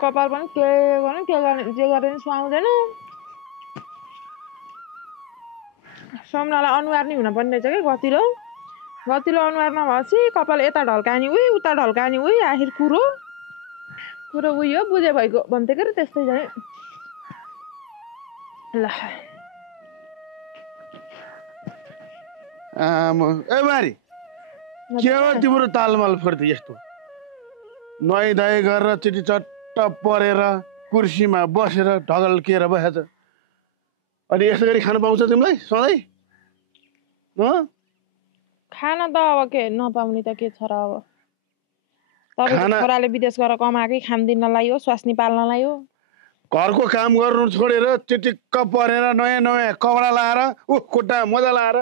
कपाल पनि के गर्ने के गर्ने जे गरे नि सुहाउँदैन समनालाई अनुहार नि हुन पर्ने रहेछ कि गतिलो अनुहार नभएपछि कपाल यता ढल्कानी उही उता ढल्कानी उही आखिर कुरो उही हो बुझे भएको भन्थे के त्यस्तै झै ल ए मारी के हो तिम्रो तालमाल फर्ती यस्तो नुहाइधुवाइ गरेर चिटी चट्ट परेर कुर्सीमा बसेर ढगल्किएर बसेछ अनि यस्तो गरी खानु पाउँछ तिमीलाई सधैँ खाना त अब के नपाउने त के छ र अब तपाईको छोराले विदेश गएर कमाएकै खानदिनलाई हो स्वास्नी पाल्नलाई हो घरको काम गर्नु छोडेर चिटिक्क परेर नयाँ नयाँ कपडा लाएर खुट्टा मोजा लाएर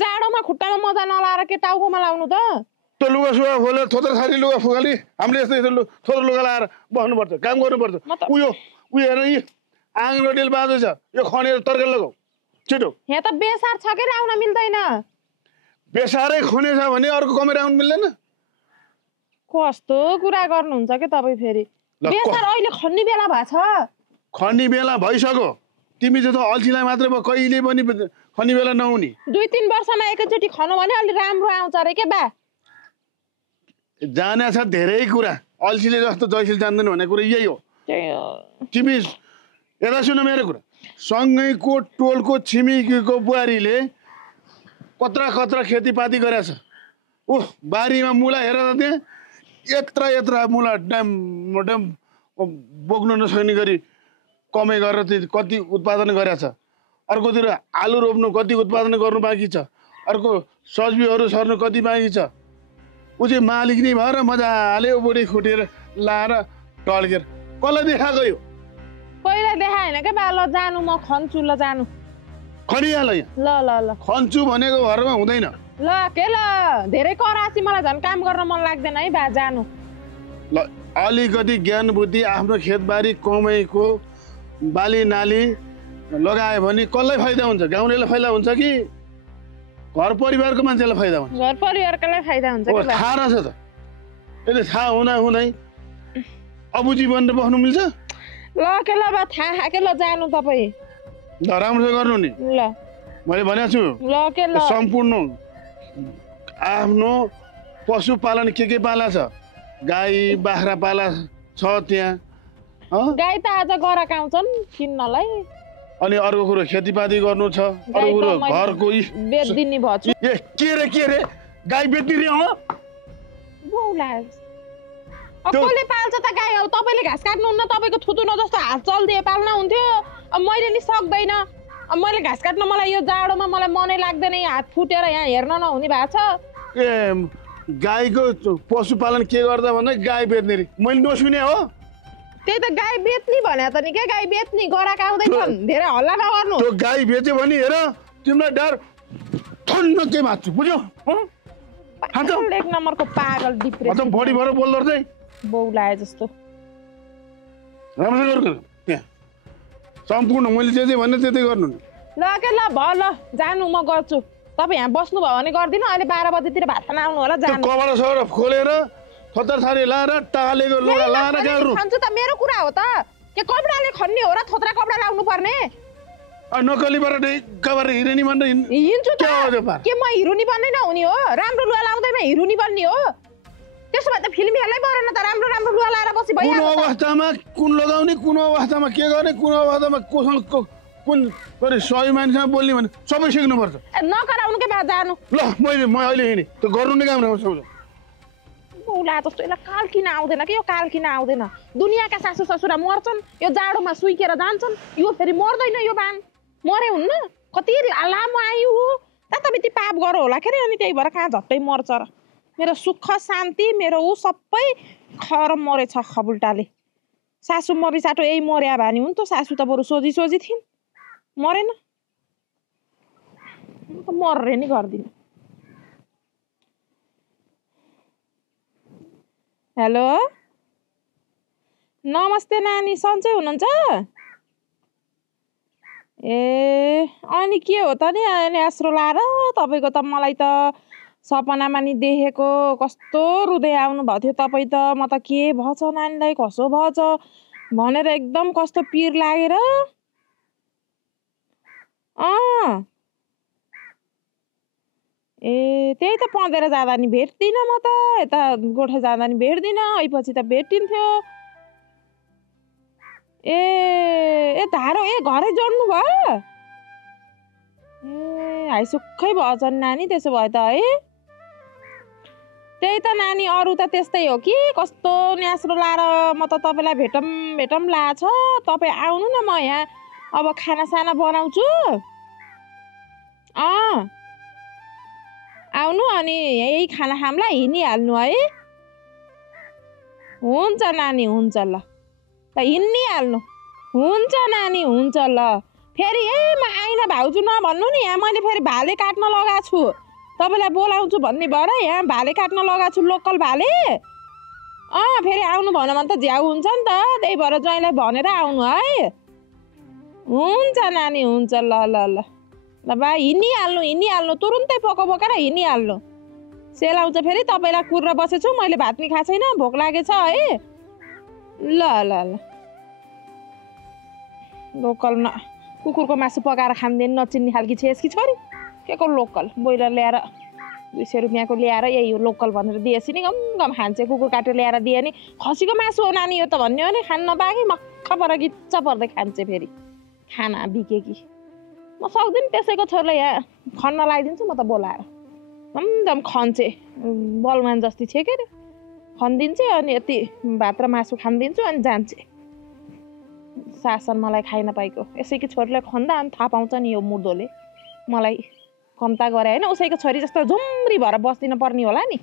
जाडोमा खुट्टामा मोजा नलाएर के टाउकोमा लाउनु त त्यो लुगा सुगा खोलेर थोत्रो सारी लुगा फुगाली हामीले यस्तो थोत्रो लुगा लाएर बस्नुपर्छ काम गर्नुपर्छ उयो हेर यी आँगन डेल बाँझो छ यो खनेर तरकारी लगाऊ छिटो यहाँ त बेसार छ के आउन मिल्दैन बेसारै खने छ भने अर्को कमेर आउनु मिल्दैन कस्तो कुरा गर्नुहुन्छ के तपाईँ फेरि बेसार अहिले खन्ने बेला भएछ खन्ने बेला भइसक्यो तिमी जस्तो अल्छीलाई मात्रै भयो कहिले पनि खन्ने बेला नहुने 2-3 वर्षमा एकैचोटि खनो भने अलि राम्रो आउँछ अरे के बा जाने छ धेरै कुरा अल्छीले जस्तो जैसिल जान्दैन भन्ने कुरा यही हो तिमी यता सुन मेरो कुरा सँगैको टोलको छिमेकीको बुहारीले कत्रा खेतीपाती गरेछ बारीमा मुला हेर त त्यहाँ यत्रा मुला ड्याम बोक्नु नसक्ने गरी कमाइ गरेर कति उत्पादन गरेछ अर्कोतिर आलु रोप्नु कति उत्पादन गर्नु बाँकी छ अर्को सब्जीहरू सर्नु कति बाँकी छ ऊ चाहिँ मालिक नै भएर मजाले बुढी खुटेर लाएर टल्केर कसलाई देखाएको यो पहिला देखाएन के बा ल जानु म खन्छु ल जानु खनिहाल यहाँ ल खन्छु भनेको घरमा हुँदैन ल के ल धेरै करासी मलाई झन् काम गर्न मन लाग्दैन है बा जानु ल अलिकति ज्ञान बुद्धि आफ्नो खेतबारी कमाइको बाली नाली लगायो भने कसलाई फाइदा हुन्छ गाउँलेलाई फाइदा हुन्छ कि घर परिवारको मान्छेलाई फाइदा हुन्छ घर परिवारकोलाई फाइदा हुन्छ के थाहा रहेछ त यसले थाहा हुँदै अबुजी बनेर बस्नु मिल्छ ल के ल बा थाहा के ल जानु तपाईँ ल राम्रोसँग गर्नु नि ल मैले भनेको छु ल के ल सम्पूर्ण आफ्नो पशुपालन के पाला छ गाई बाख्रा पाला छ त्यहाँ गाई त आज गराक आउँछन् किन्नलाई अनि अर्को कुरो खेतीपाती गर्नु छ अर्को कुरो घरको बेच्दिने भछु ए के रे गाई बेच्दिने हो बौला कसले पाल्छ त गाई अब तपाईले घाँस काट्नुहुन्न तपाईको थुतुनो जस्तो हात चल्दिए पाल्न हुन्थ्यो अब मैले नि सक्दैन अब मैले घाँस काट्न मलाई यो जाडोमा मलाई मनै लाग्दैन यहाँ हात फुटेर यहाँ हेर्न नहुने भएको छ ए गाईको पशुपालन के गर्दा भन्दा गाई बेच्ने रे मैले नसुने हो त्यही त गाई बेच्ने भने त नि के गाई बेच्ने गराक आउँदैछन् धेरै हल्ला नगर्नु त्यो गाई बेच्यो भने हेर तिमीलाई डर ठन्न के मात्छु बुझ्यौ एक नम्बरको पागल डिप्रेसन बडी भएर बोल्दो चाहिँ बौलाए जस्तो राम्रो गर्नु त्यहाँ सम्पूर्ण मैले जे भन्ने त्यतै गर्नु ल के ल भ ल जानु म गर्छु तपाईँ यहाँ बस्नु भयो भने गर्दिनु अहिले 12 बजेतिर भात खान आउनु होला जानु कपडा सर खोलेर थोत्तर सारी लाएर टालेको लुगा लाएर गर्नु खान्छु त मेरो कुरा हो त के कपडाले खन्ने हो र थोत्रा कपडा लाउनु पर्ने नकलीबाट ढिक्कबाट हिरोनी बन्ने हिँड्छु त के म हिरोनी बन्नै नहुने हो राम्रो लुगा लाउँदैमा हिरोनी बन्ने हो त्यसो भए त फिल्म हेर्नै परेन त राम्रो लुगा लाएर बसी भइहाल्छ कुन अवस्थामा कुन लगाउने कुन अवस्थामा के गर्ने कुन अवस्थामा कोसँग कुन गरे सही मान्छेसँग बोल्ने भने सबै सिक्नुपर्छ नगराउनु के बा जानु ल म अहिले हिँडेँ त्यो गर्नु नै काम राम्रो सक्छु बौला जस्तो यसलाई काल किन आउँदैन कि यो काल किन आउँदैन दुनियाँका सासू ससुरा मर्छन् यो जाडोमा सुइकेर जान्छन् यो फेरि मर्दैन यो बान मरे हुन्न कति लामो आयु हो ताताबिती पाप गरो होला के रे अनि त्यही भएर कहाँ झट्टै मर्छ र मेरो सुख शान्ति मेरो ऊ सबै खर मरेछ खबुल्टाले सासू मरिसाटो यही मर्या भानी हुन् त सासू त बरु सोझी थिइन् मरेन मर्रे नि गर्दिन हेलो नमस्ते नानी सन्चै हुनुहुन्छ ए अनि के हो त नि आस्रो लाएर तपाईँको त मलाई त सपनामा नि देखेको कस्तो रुँदै आउनु भएको थियो तपाईँ त। म त के भएछ नानीलाई कसो भएछ भनेर एकदम कस्तो पिर लागेर ए त्यही त पँधेर जाँदा नि भेट्दिनँ म त, यता गोठा जाँदा नि भेट्दिनँ, ऐपछि त भेटिन्थ्यो। ए धारो घरै जोड्नु भयो? ए हाइसुक्खै भएछ नि नानी त्यसो भए त है। त्यही त नानी अरू त त्यस्तै हो कि कस्तो न्यास्रो लाएर म त तपाईँलाई भेटौँ लाछ। तपाईँ आउनु न, म यहाँ अब खानासाना बनाउँछु। आउनु अनि यही खाना खामला हिँडिहाल्नु है। हुन्छ नानी हुन्छ ल हिँडिहाल्नु। हुन्छ नानी हुन्छ ल। फेरि म आइन भाउजू नभन्नु नि, यहाँ मैले फेरि भाले काट्न लगाएको छु। तपाईँलाई बोलाउँछु भन्ने भएर यहाँ भाले काट्न लगाएको छु, लोकल भाले। फेरि आउनु भन भने त झ्याउ हुन्छ नि त, त्यही भएर ज्वाइँलाई भनेर आउनु है। हुन्छ नानी हुन्छ ल ल ल ल बा हिँडिहाल्नु तुरुन्तै बोकेर हिँडिहाल्नु। सेलाउँछ फेरि तपाईँलाई कुरेर बसेछु, मैले भात नि खाएको छैन, भोक लागेछ है। ल ल ल लोकल न कुकुरको मासु पकाएर खाँदैन नचिन्ने खालकी छ यसकी छोरी। के को लोकल ब्रोइलर ल्याएर 200 रुपियाँको ल्याएर यही हो लोकल भनेर दिएपछि नि गम खान्छ। कुकुर काटेर ल्याएर दिए नि खसीको मासु हो नानी यो त भन्ने हो नि, खान नपाएँ मक्ख पर गिच्च पर्दै खान्छ। फेरि खाना बिके कि म सक्दिनँ त्यसैको छोरीलाई यहाँ खन्न लगाइदिन्छु म त बोलाएर। दम खन्छे बलमान जस्ती थियो के अरे, खनिदिन्छे अनि यति भात र मासु खानिदिन्छु अनि जान्छे। शासन मलाई खाइ नपाएको यसैको छोरीलाई खन्दा अनि थाहा पाउँछ नि यो मुर्दोले मलाई कम्ता गरे होइन। उसैको छोरी जस्तो झुम्री भएर बस्दिन पर्ने होला नि।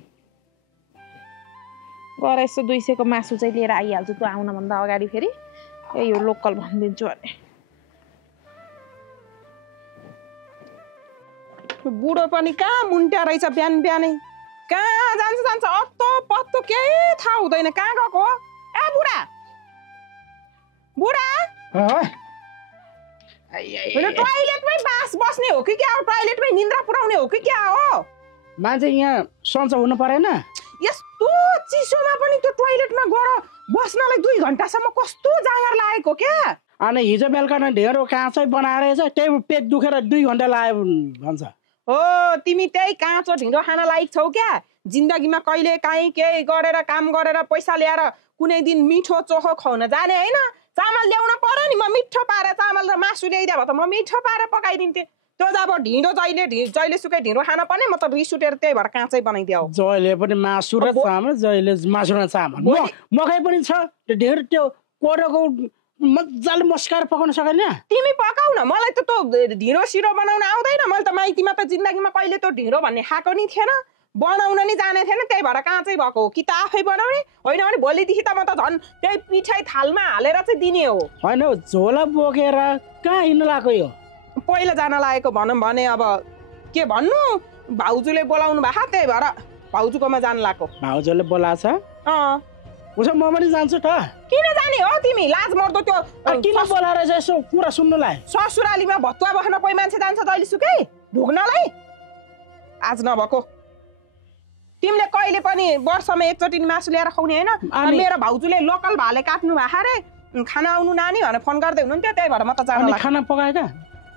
गएर यसो 200 को मासु चाहिँ लिएर आइहाल्छु तँ आउनभन्दा अगाडि। फेरि यही हो लोकल भनिदिन्छु भने। बुढो पनि कहाँ मुन्ट्या रहेछ बिहान बिहानै, कहाँ जान्छ अत्तो पत्तो केही थाहा हुँदैन कहाँ गएको हो। ए बुढा टोयलेटमै बस्ने हो कि क्या हो? टोयलेटमै निन्द्रा पुर्याउने हो कि क्या हो? मान्छे यहाँ सन्चो हुनु परेन? यस्तो चिसोमा पनि त्यो टोयलेटमा गएर बस्नलाई 2 घन्टासम्म कस्तो जाँगर लागेको क्या। अनि हिजो बेलुका न ढेँडो काँचै बनाएर त्यही पेट दुखेर 2 घन्टा लाग्यो भन्छ। हो तिमी त्यही काँचो ढिँडो खान लायक छौ क्या? जिन्दगीमा कहिले काहीँ केही गरेर काम गरेर पैसा ल्याएर कुनै दिन मिठो चोखो खुवाउन जाने होइन। चामल ल्याउन पर्यो नि, म मिठो पारेर चामल र मासु ल्याइदियो भए त म मिठो पारेर पकाइदिन्थेँ। त्यो अब ढिँडो जहिले सुकै ढिँडो खान पर्ने, म त रिस उठेर त्यही भएर काँचै बनाइदियो। जहिले पनि मासु र चामल, जहिले मासु र चामल। मकै पनि छ त्यो ढेँडो, त्यो कोडोको मजाले मस्काएर पकाउन सकेन? तिमी पकाउ न, मलाई त त्यो ढिँडो सिरो बनाउन आउँदैन। मैले त माइतीमा त जिन्दगीमा कहिले त्यो ढिँडो भन्ने खाएको नि थिएन, बनाउन नि जाने थिएन। त्यही भएर काँचै भएको हो कि त आफै बनाउने होइन भने भोलिदेखि त म त झन् त्यही पिठाई थालमा हालेर चाहिँ दिने हो। होइन झोला बोकेर कहाँ हिँड्नु लाग्यो यो? पहिला जान लागेको भनौँ भने अब के भन्नु, भाउजूले बोलाउनु भएको त्यही भएर भाउजूकोमा जान लाग्यो। भाउजूले बोलाछ? उसो म पनि जान्छु त। किन जाने हो तिमी? लाज मर्दो त्यो किन बोलाएर यसो कुरा सुन्नुलाई? ससुरालीमा भत्तुवा बस्न कोही मान्छे जान्छ जहिले सुकै ढुक्नलाई? आज नभएको तिमीले कहिले पनि वर्षमा एकचोटि मासु ल्याएर खुवाउने होइन। मेरो भाउजूले लोकल भाले काट्नु भएको अरे, खाना आउनु नानी भनेर फोन गर्दै हुनुहुन्थ्यो, त्यही भएर म त जानु लाग्यो। खाना पकाएका?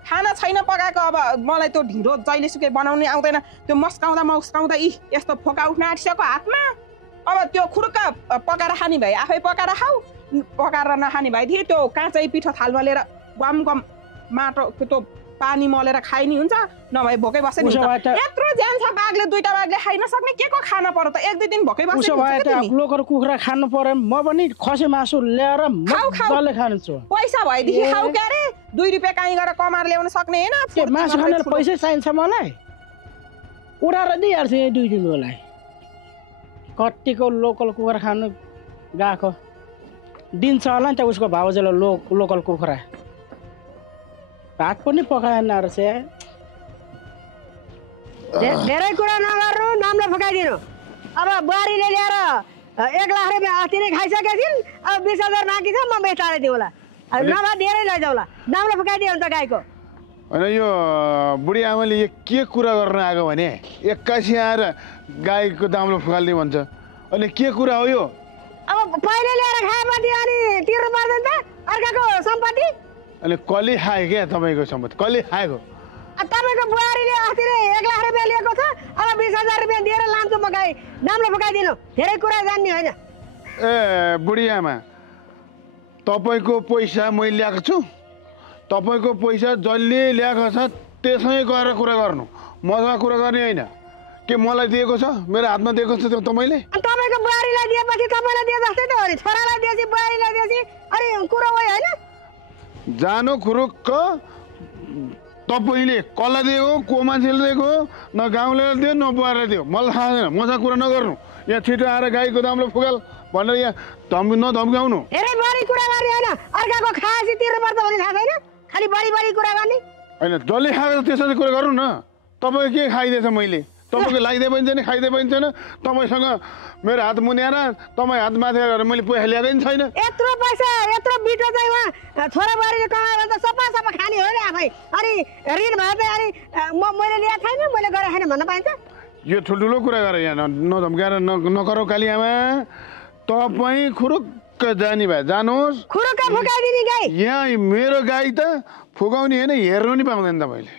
खाना छैन पकाएको। अब मलाई त्यो ढिँडो जहिले सुकै बनाउनै आउँदैन। त्यो मस्काउँदा यस्तो फोका उठ्न आँटिसक्यो हातमा। अब त्यो खुर्का पकाएर खाने भए आफै पकाएर खाऊ, पकाएर नखाने भएदेखि त्यो काँचै पिठो थालमा लिएर गम माटो त्यो पानी मलेर खाइ नि हुन्छ, नभए भोकै बस्छ नि। यत्रो ज्यान छ बाघले 2टा बाघले खाइ नसक्ने के को खान पर्यो त? 1-2 दिन भोकै बस्छ नि। लोकल कुखुरा खानु पर्यो, म पनि खसी मासु ल्याएर मजाले खान्छु। पैसा भएदेखि खाऊ के अरे? 2 रुपियाँ काहीँ गएर कमाएर ल्याउन सक्ने होइन। मासु खानेर पैसै चाहिन्छ मलाई, उडाएर दिइहाल्छु यही 2 दिनको लागि। कतिको लोकल कुखुरा खानु गएको दिन्छ होला नि त उसको भाउजूले लोकल कुखुरा। भात पनि पकाएन रहेछ। धेरै कुरा नगर्नु, नामले फकाइदिनु। अब बुहारीले ल्याएर 1 लाख रुपियाँ अस्ति नै खाइसकेका छिन्, अब 20,000 बाँकी छ, म बेचाएर दिउँला। नभए धेरै लैजाउँला, नामले फकाइदियो भने त गाईको। होइन यो बुढी आमाले यो के कुरा गर्न आएको भने 81 आएर गाईको दाम्लो फुकाल्ने भन्छ अनि के कुरा हो यो अब पहिले ल्याएर खाएपछि अनि तिर्नु पर्दैन त अर्काको सम्पत्ति अनि कसले खायो क्या तपाईँको सम्पत्ति कसले खाएको तपाईँको बुहारीले अस्ति नै 1 लाख रुपियाँ लिएको छ अब 20,000 रुपियाँ दिएर लान्छु म गाई दाम्लो फुकाइदिनु धेरै कुरा जान्ने होइन ए बुढी आमा तपाईँको पैसा मैले ल्याएको छु तपाईँको पैसा जसले ल्याएको छ त्यसै गएर कुरा गर्नु मसँग कुरा गर्ने होइन के मलाई दिएको छ मेरो हातमा दिएको छ तपाईँले तपाईँको बुहारीलाई दिएपछि तपाईँलाई दिए जस्तै त हो नि छोरालाई दिएपछि बुहारीलाई दिएपछि अरे कुरो हो होइन जानु खुरुक्क तपाईँले कसलाई दिएको को मान्छेले दिएको न गाउँले दियो न बुहारीले दियो मलाई थाहा छैन मसँग कुरा नगर्नु यहाँ छिटो आएर गाईको दाम्लो फुकाल भनेर यहाँ नधम्काउनु धेरै बढी कुरा गर्ने होइन अर्काको खाएपछि तिर्नुपर्छ भने थाहा छैन खालि बढी कुरा गर्ने होइन जसले खाएको त्यसरी कुरा गर्नु न तपाईँको के खाइदिएछ मैले तपाईँको लागिदिए पनि छैन खाइदिए पनि छैन तपाईँसँग मेरो हात मुनिएर तपाईँ हात माथि गरेर मैले पैसा ल्याएको नि छैन यत्रो पैसा यत्रो बिटो चाहिँ उहाँ छोरा बुहारीले कमाएर त सफा खाने हो नि आफै अनि ऋण भए चाहिँ अनि मैले ल्याएको छैन मैले गरेको छैन भन्न पाइन्छ यो ठुल्ठुलो कुरा गरेर यहाँ नधम्काएर नगरौ काली आमा तपाईँ खुरुक्क जाने भए जानुहोस् खुरुक्क फुकाइदिने गाई यहाँ मेरो गाई त फुकाउने होइन हेर्नु नि पाउँदैन तपाईँले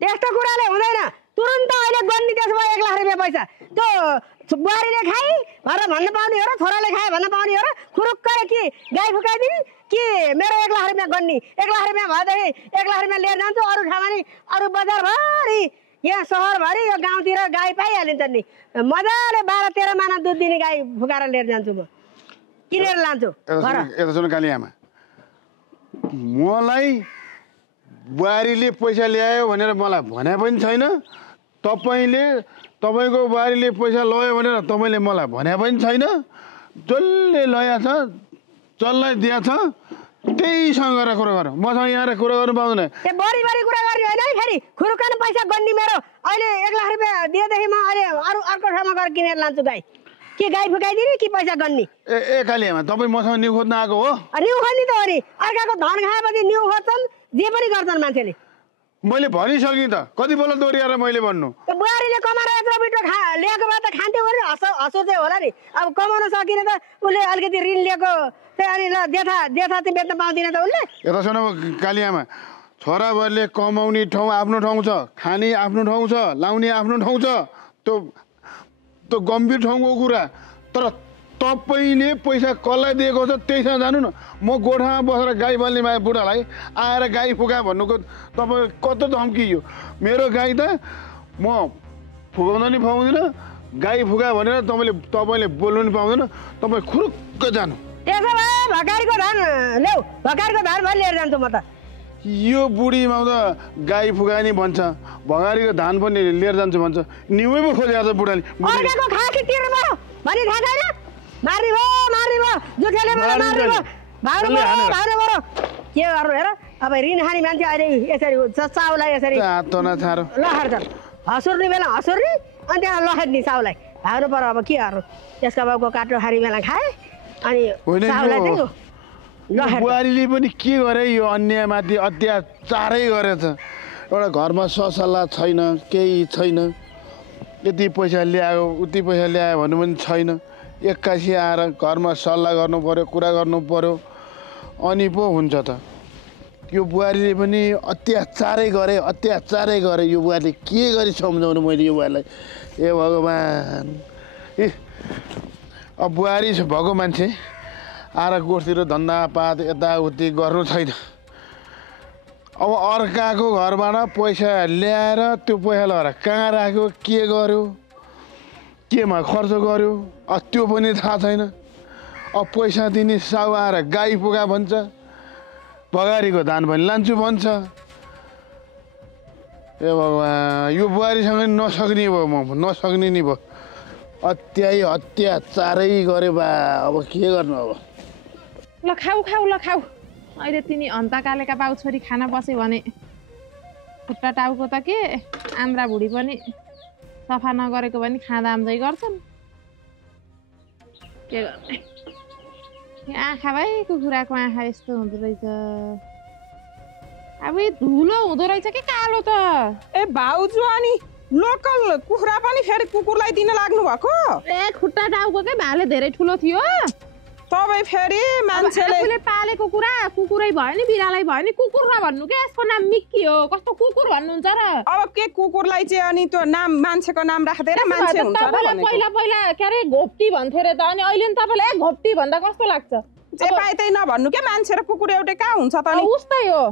त्यस्तो कुराले हुँदैन तुरुन्त अहिले गन्नी त्यसमा 1 लाख रुपियाँ पैसा त्यो बुहारीले खाए भनेर भन्न पाउने हो र छोराले खाए भन्न पाउने हो र खुरुक्क कि गाई फुकाइदिने कि मेरो 1 लाख रुपियाँ गन्नी 1 लाख रुपियाँ भएदेखि 1 लाख रुपियाँ लिएर जान्छु अरू ठाउँमा नि अरू बजारभरि यहाँ सहरभरि यो गाउँतिर गाई पाइहालिन्छ नि मजाले 12-13 महिना दुध दिने गाई फुकाएर लिएर जान्छु म किनेर लान्छु यता सुन काली आमा मलाई बुहारीले पैसा ल्यायो भनेर मलाई भने पनि छैन तपाईँको बुहारीले पैसा लयो भनेर तपाईँले मलाई भने पनि छैन जसले ल्याएछ जसलाई दिएछ त्यहीसँग गएर कुरा गर मसँग यहाँ कुरा गर्नु पाउँदैन त्यो बढी कुरा गर्ने होइन है फेरि खुरुक्क पैसा गन्नी मेरो अहिले 1 लाख रुपियाँ दिएदेखि म अहिले अर्को ठाउँमा गएर किनेर लान्छु गाई के गाई फुकाइदिने कि पैसा गन्नी ए कालीआमा तपाईँ मसँग न्यु खोज्न आएको हो न्यु खोज्ने त हो नि अर्काको धन खाएपछि न्यु खोज्छन् जे पनि गर्छन् मान्छेले मैले भनिसकेँ त कति बेला दोहोऱ्याएर मैले भन्नु बुहारीले कमाएर यत्रो बिटो ल्याएको भए त खान्थ्यो भने हसो चाहिँ होला नि अब कमाउन सकिने त उसले अलिकति ऋण लिएको चाहिँ अनि ल जेठा चाहिँ बेच्न पाउँदिन त उसले यता सुन कालीआमा छोराबुहारीले कमाउने ठाउँ आफ्नो ठाउँ छ खाने आफ्नो ठाउँ छ लाउने आफ्नो ठाउँ छ त्यो गम्भीर ठाउँको कुरा तर तपाईँले पैसा कसलाई दिएको छ त्यहीसँग जानु न म गोठामा बसेर गाई बाल्ने माया बुढालाई आएर गाई फुका भन्नुको तपाईँ कस्तो धम्कियो मेरो गाई त म फुकाउन नि पाउँदिनँ गाई फुका भनेर तपाईँले बोल्नु नि पाउँदैन तपाईँ खुरुक्क जानु त्यसो भए भकारीको धान ल्याऊ भकारीको धान भए लिएर जान्छु म त यो बुढीमा त गाई फुकानी भन्छ भगारीको धान पनि लिएर जान्छु भन्छ न्युमै पो खोजेको छ बुढाले अर्काको खाकी तिर्नु भयो भनी थाहा छैन मार्ने भयो जुठेले मार्ने भयो भाग्नु भयो के गर्नु हेर अब ऋण खाने मान्छे अहिले यसरी चाउलाई यसरी लखेर छ हँसुर्ने बेला हँसुर्ने अनि त्यहाँ लखेर्ने चाउलाई भाग्नु पर्यो अब के गर्नु त्यसको बाउको काटो खाने बेला खाए अनि चाउलाई चाहिँ बुहारीले पनि के गरे यो अन्यायमाथि अत्याचारै गरेछ एउटा घरमा ससल्लाह छैन केही छैन यति पैसा ल्यायो उति पैसा ल्यायो भन्नु पनि छैन 81 आएर घरमा सल्लाह गर्नु पर्यो कुरा गर्नु पर्यो अनि पो हुन्छ त यो बुहारीले पनि अत्याचारै गरे यो बुहारीले के गरी सम्झाउनु मैले यो बुहारीलाई ए भगवान् अब बुहारी भएको मान्छे आएर गोठतिर धन्दापात यताउति गर्नु छैन अब अर्काको घरबाट पैसा ल्याएर त्यो पैसा लगाएर कहाँ राख्यो के गर्यो केमा खर्च गर्यो त्यो पनि थाहा छैन अब पैसा दिने साउ आएर गाई फुका भन्छ बगारीको धान पनि लान्छु भन्छ ए भगवान् यो बुहारीसँग नसक्ने भयो म नसक्ने नि भयो अत्याचारै गरे बा अब के गर्नु अब ल खाऊ अहिले तिनी हन्ता कालेका बाउ छोरी खाना बस्यो भने खुट्टा टाउको त के आन्द्रा भुडी पनि सफा नगरेको पनि खाँदा आम्दै गर्छन् के गर्ने आँखा भाइ कुखुराको आँखा यस्तो हुँदो रहेछ अब धुलो हुँदो रहेछ कि कालो त ए भाउजू अनि लोकल कुखुरा पनि फेरि कुकुरलाई दिन लाग्नु भएको ए खुट्टा टाउको के भाले धेरै ठुलो थियो तपाईँ फेरि मान्छेले आफूले पालेको कुरा कुकुरै भयो नि बिरालै भयो नि कुकुर नभन्नु के यसको नाम मिक्की हो कस्तो कुकुर भन्नुहुन्छ र अब के कुकुरलाई चाहिँ अनि त्यो नाम मान्छेको नाम राख्दै मान्छे हुन्छ र तपाईँलाई पहिला पहिला के अरे घोप्टी भन्थ्यो रे त अनि अहिले नि तपाईँलाई घोप्टी भन्दा कस्तो लाग्छ जे पाए त्यही नभन्नु के मान्छे र कुकुर एउटै कहाँ हुन्छ त नि उस्तै हो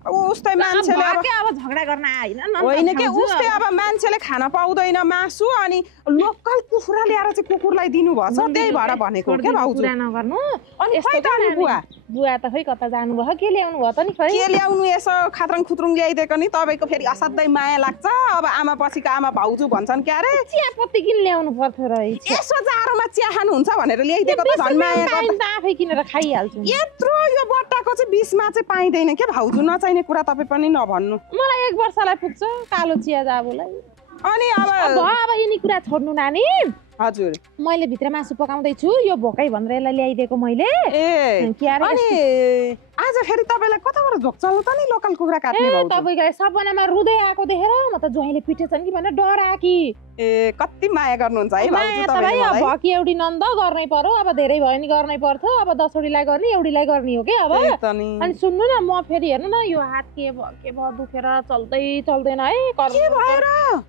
उस्तै मान्छेले अब झगडा गर्न आएन होइन के उस्तै अब मान्छेले खान पाउँदैन मासु अनि लोकल कुखुरा ल्याएर चाहिँ कुकुरलाई दिनुभएछ त्यही भएर भनेको के भाउजू नगर्नु अनि खै त अनि बुवा त खै कता जानुभयो के ल्याउनु भयो त नि खै के ल्याउनु यसो खात्रङ खुत्रुङ ल्याइदिएको नि तपाईँको फेरि असाध्यै माया लाग्छ अब आमा पछिको आमा भाउजू भन्छन् के अरे चियापत्ती किन ल्याउनु पर्थ्यो र यसो जाडोमा चिया खानुहुन्छ भनेर ल्याइदिएको त झन् माया गर्दा आफै किनेर खाइहाल्छु यत्रो यो बट्टाको चाहिँ बिचमा चाहिँ पाइँदैन के भाउजू नचाहिने कुरा तपाईँ पनि नभन्नु मलाई 1 वर्षलाई पुग्छ कालो चिया जाबोलाई अनि अब यिनी कुरा छोड्नु नानी हजुर मैले भित्र मासु पकाउँदैछु यो भोकै भनेर यसलाई ल्याइदिएको मैले ए अनि आज फेरि तपाईँलाई कताबाट झोक चल्यो त नि लोकल कुखुरा काट्ने भाउजू तपाईँको सपनामा रुँदै आएको देखेर म त ज्वाइँले पिटेछन् कि भनेर डर आकी ए कति माया गर्नुहुन्छ है भाउजू तपाईँले अब भकी एउटी नन्द गर्नै पर्यो अब धेरै भयो नि गर्नै पर्छ अब 10 वटीलाई गर्ने एउटीलाई गर्ने हो के अब अनि सुन्नु न म फेरि हेर्नु न यो हात के भयो दुखेर चल्दै चल्दैन है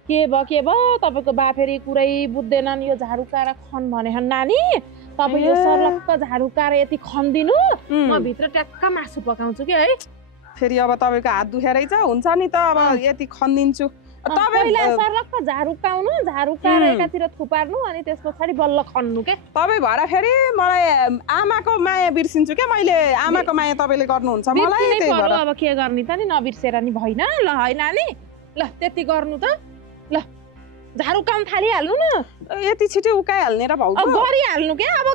के भयो तपाईँको बा फेरि कुरै बुझ्दैनन् यो झाडु काएर खन भने नानी तपाईँ यो सर्लक्क झाडु काएर यति खन्दिनु म भित्र ट्याक्क मासु पकाउँछु कि है फेरि अब तपाईँको हात दुखेरै छ हुन्छ नि त अब यति खन्दिन्छु तपाईँलाई सर्लक्क झाडु काउनु झाडु काएर एकातिर थुपार्नु अनि त्यस पछाडि बल्ल खन्नु के तपाईँ भएर फेरि मलाई आमाको माया बिर्सिन्छु के मैले आमाको माया तपाईँले गर्नुहुन्छ मलाई त्यही भएर अब के गर्ने त नि नबिर्सेर नि भएन ल है नानी ल त्यति गर्नु त ल झाडु काम थालिहाल्नु न यति छिटो उकाइहाल्ने र भाउजू गरिहाल्नु के अब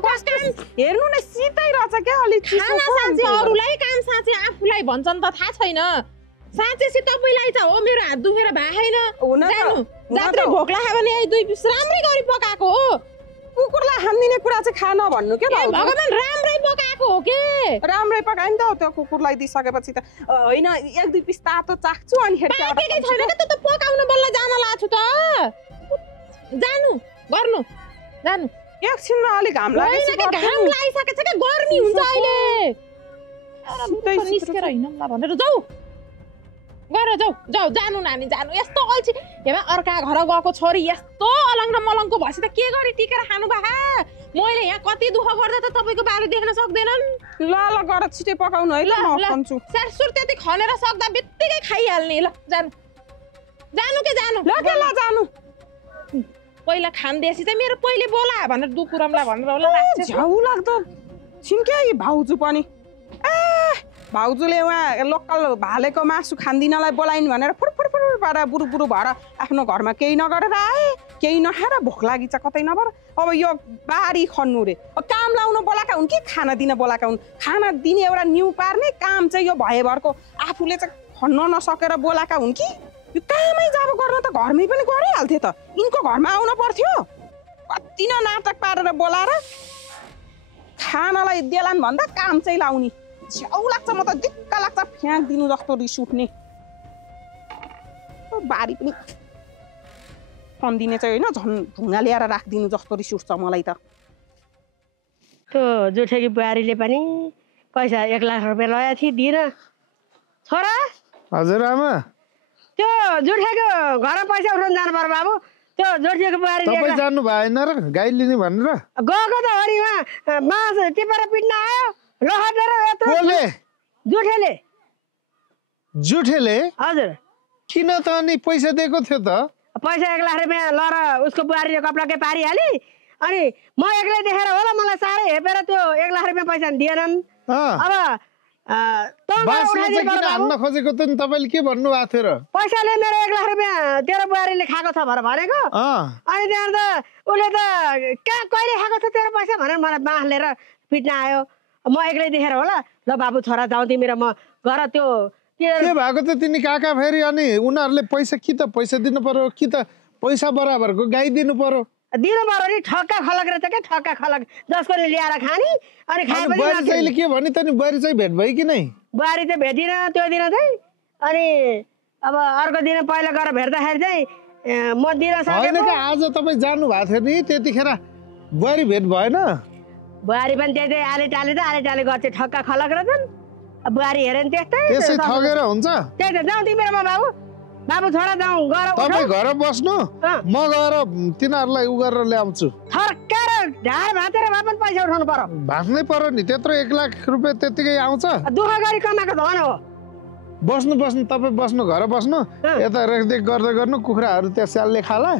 हेर्नु न सिधै रहेछ के अलि खाना साँचे अरूलाई काम साँचे आफूलाई भन्छन् त थाहा छैन साँचेसी तपाईँलाई त हो मेरो हात दुखेर भएन जात्रै भोक लाग्यो भने 2 पिस राम्रै गरी पकाएको हो कुकुरलाई हान्दिने कुरा चाहिँ खा नभन्नु के भगवान राम्रै पकाएको हो के राम्रै पकायो नि त त्यो कुकुरलाई दिइसकेपछि त होइन 1-2 पिस तातो चाख्छु अनि छैन के त पकाउन बल्ल जान लाग्छु त जानु गर्नु जानु एकछिनमा अलि घाम लागेछ घाम लागिसकेछ के गर्मी हुन्छ अहिले निस्केर हिँडौँला भनेर जाऊ गरेर जाऊ जानु नानी जानु यस्तो अल्छी हेमा अर्का घर गएको छोरी यस्तो अलङ र मलङको भएपछि त के गरी टिकेर खानु भा मैले यहाँ कति दुःख गर्दा त तपाईँको बारे देख्न सक्दैनन् ल गर छिटै पकाउनु है ल म खान्छु सरसुर त्यति खनेर सक्दा बित्तिकै खाइहाल्ने ल जानु के जानु ल के ल जानु पहिला खानदेसी चाहिँ मेरो पहिले बोला भनेर दुकुरमला भनेर होला झ्याउ लाग्दो छिन्के भाउजू पनि भाउजूले उहाँ लोकल भालेको मासु खान्दिनलाई बोलाइन् भनेर फुर पारा बुरु भएर आफ्नो घरमा केही नगरेर आए केही नखाएर भोक लागि छ कतै नभएर अब यो बारी खन्नु रे काम लाउनु बोलाएका हुन् कि खाना दिन बोलाएका हुन् खाना दिने एउटा न्यु पार्ने काम चाहिँ यो भएभरको आफूले चाहिँ खन्न नसकेर बोलाएका हुन् कि यो कामै जब गर्न त घरमै पनि गरिहाल्थे त यिनको घरमा आउन पर्थ्यो कति न नाटक पारेर बोलाएर खानालाई देलान् भन्दा काम चाहिँ लाउने झ्याउ लाग्छ म त दिक्क लाग्छ फ्याँक दिनु जस्तो रिस उठ्ने बारी पनि खन्दिने चाहिँ होइन झन् ढुङ्गा ल्याएर राखिदिनु जस्तो रिस उठ्छ मलाई त त्यो जुठेकी बुहारीले पनि पैसा 1 लाख रुपियाँ लगाएको थिए दिएर छोरा हजुर आमा त्यो जुठेको घर पैसा उठाउन जानु पर्यो बाबु त्यो जुठेको बुहारीले तपाईँ जानु भएन र गाई लिने भनेर गएको त हरिमा मास टिपेर पिट्न आयो लहटेर यत्रो जुठेले हजुर किन त अनि पैसा दिएको थियो त पैसा 1 लाख रुपियाँ लर उसको बुहारीले कपडाकै पारिहाली अनि म एक्लै देखेर होला मलाई साह्रै हेपेर त्यो 1 लाख रुपियाँ पैसा दिएनन् अब हान्न खोजेको त नि तपाईँले के भन्नुभएको थियो र पैसाले मेरो 1 लाख रुपियाँ तेरो बुहारीले खाएको छ भनेको अनि त्यहाँ त उसले त कहाँ कहिले खाएको छ तेरो पैसा भनेर मलाई बाँस लिएर पिट्न आयो म एक्लै देखेर होला ल बाबु छोरा जाउँ तिमी र म गर त्यो के भएको त तिनी काका फेरि अनि उनीहरूले पैसा कि त पैसा दिनु पर्यो कि त पैसा बराबरको गाई दिनु पर्यो दिनु पर्यो नि ठक्का खलक रहेछ क्या ठक्का खलक जसकोले ल्याएर खाने अनि बुहारी चाहिँ के भने त नि बुहारी चाहिँ भेट भयो कि नै बुहारी चाहिँ भेटिन त्यो दिन चाहिँ अनि अब अर्को दिन पहिला गएर भेट्दाखेरि चाहिँ म दिन होइन सकेको कि आज तपाईँ जानु भएको थियो नि त्यतिखेर बुहारी भेट भएन बुहारी पनि त्यही आले टाले गर्थे ठक्का खलक र छन् बुहारी हेऱ्यो नि त्यस्तै त्यसै ठगेर हुन्छ त्यही त जाउँ तिमीहरूमा बाबु छोरा जाउँ गएर तपाईँ घर बस्नु म गएर तिनीहरूलाई उ गरेर ल्याउँछु थर्काएर ढाड भाँचेर भए पनि पैसा उठाउनु पर्यो भाग्नै पर्यो नि त्यत्रो 1 लाख रुपियाँ त्यतिकै आउँछ दुःख गरी कमाएको धन हो बस्नु तपाईँ बस्नु घर बस्नु यता रेखदेख गर्दै गर्नु कुखुराहरू त्यहाँ स्यालले खाला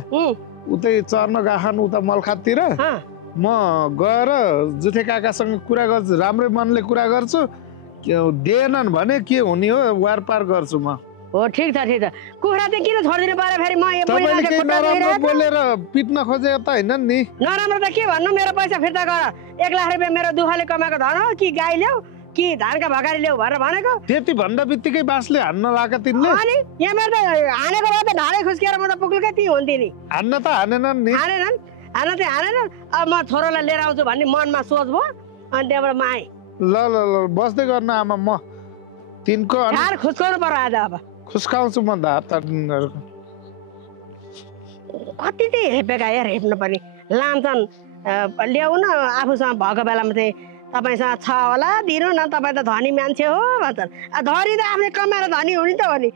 उतै चर्न गाखानु उता मलखाततिर म गएर जुठे काकासँग कुरा गर्छु राम्रै मनले कुरा गर्छु दिएनन् भने के हुने हो वारपार गर्छु म हो ठिक छ कुखुरा चाहिँ किन छोडिदिनु पर्यो फेरि म तपाईँले केही नराम्रो बोलेर पिट्न खोजे त होइन नि नराम्रो त के भन्नु मेरो पैसा फिर्ता गर 1 लाख रुपियाँ मेरो दुःखले कमाएको धन हो कि गाई ल्याऊ कि धानका भकारी ल्याऊ भनेर भनेको त्यति भन्दा बित्तिकै बाँसले हान्न लाग्यो तिमीले अनि यहाँ मेरो त हानेको भए त ढाडै खुस्किएर म त पुग्लकै ती हुन्थेँ नि हान्न त हानेनन् नि हानेनन् अब म छोरोलाई लिएर आउँछु भन्ने मनमा सोच भयो अनि त्यहाँबाट म आएँ ल बस्दै गर्नु आमा म तिनको ढाड खुस्काउनु पर्यो आज अब खुस्काउँछु म धारहरूको कति चाहिँ हेपेका यार हेप्नु पनि लान्छन् ल्याउ न आफूसँग भएको बेलामा चाहिँ तपाईँसँग छ होला दिनु न तपाईँ त धनी मान्छे हो भन्छन् धनी त आफूले कमाएर धनी हुने त हो नि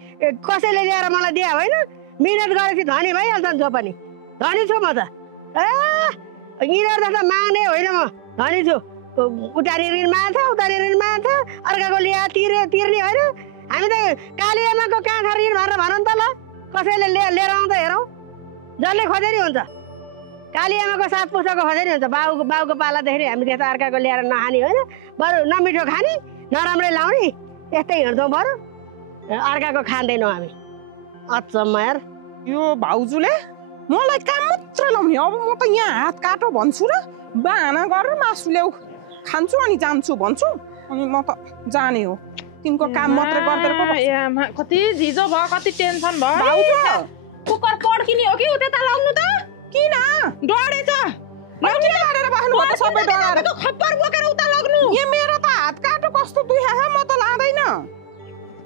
कसैले ल्याएर मलाई दिए होइन मिहिनेत गरेपछि धनी भइहाल्छन् जो पनि धनी छु म त यिनीहरू जस्तो माग्ने होइन म धनी छु उतारी ऋण माग्छ अर्काको ल्या तिर्ने होइन हामी त काली आमाको काँखा ऋण भनेर भनौँ त ल कसैले लिएर आउँछ हेरौँ जसले खोजेरी हुन्छ काली आमाको 7 पुस्ताको खोजेरी हुन्छ बाउको पालादेखि हामी त्यता अर्काको ल्याएर नखाने होइन बरु नमिठो खाने नराम्रै लाउने यस्तै हिँड्छौँ बरु अर्काको खाँदैनौँ हामी अचम्म यार यो भाउजूले मलाई काम मात्र लाउने अब म त यहाँ हात काटो भन्छु र बाहना गरेर मासु ल्याउ खान्छु अनि जान्छु भन्छु अनि म त जाने हो तिम्रो काम मात्र गर्दै कति झिजो भयो कति टेन्सन भयो भाउजू कुकर पड्किने हो कि उता लाग्नु त किन डढेछ लौटी गरेर बस्नु हो त सबै डराएर खप्पर बोकेर उता लाग्नु यो मेरो त हात काटो कस्तो दुखा छ म त लाँदैन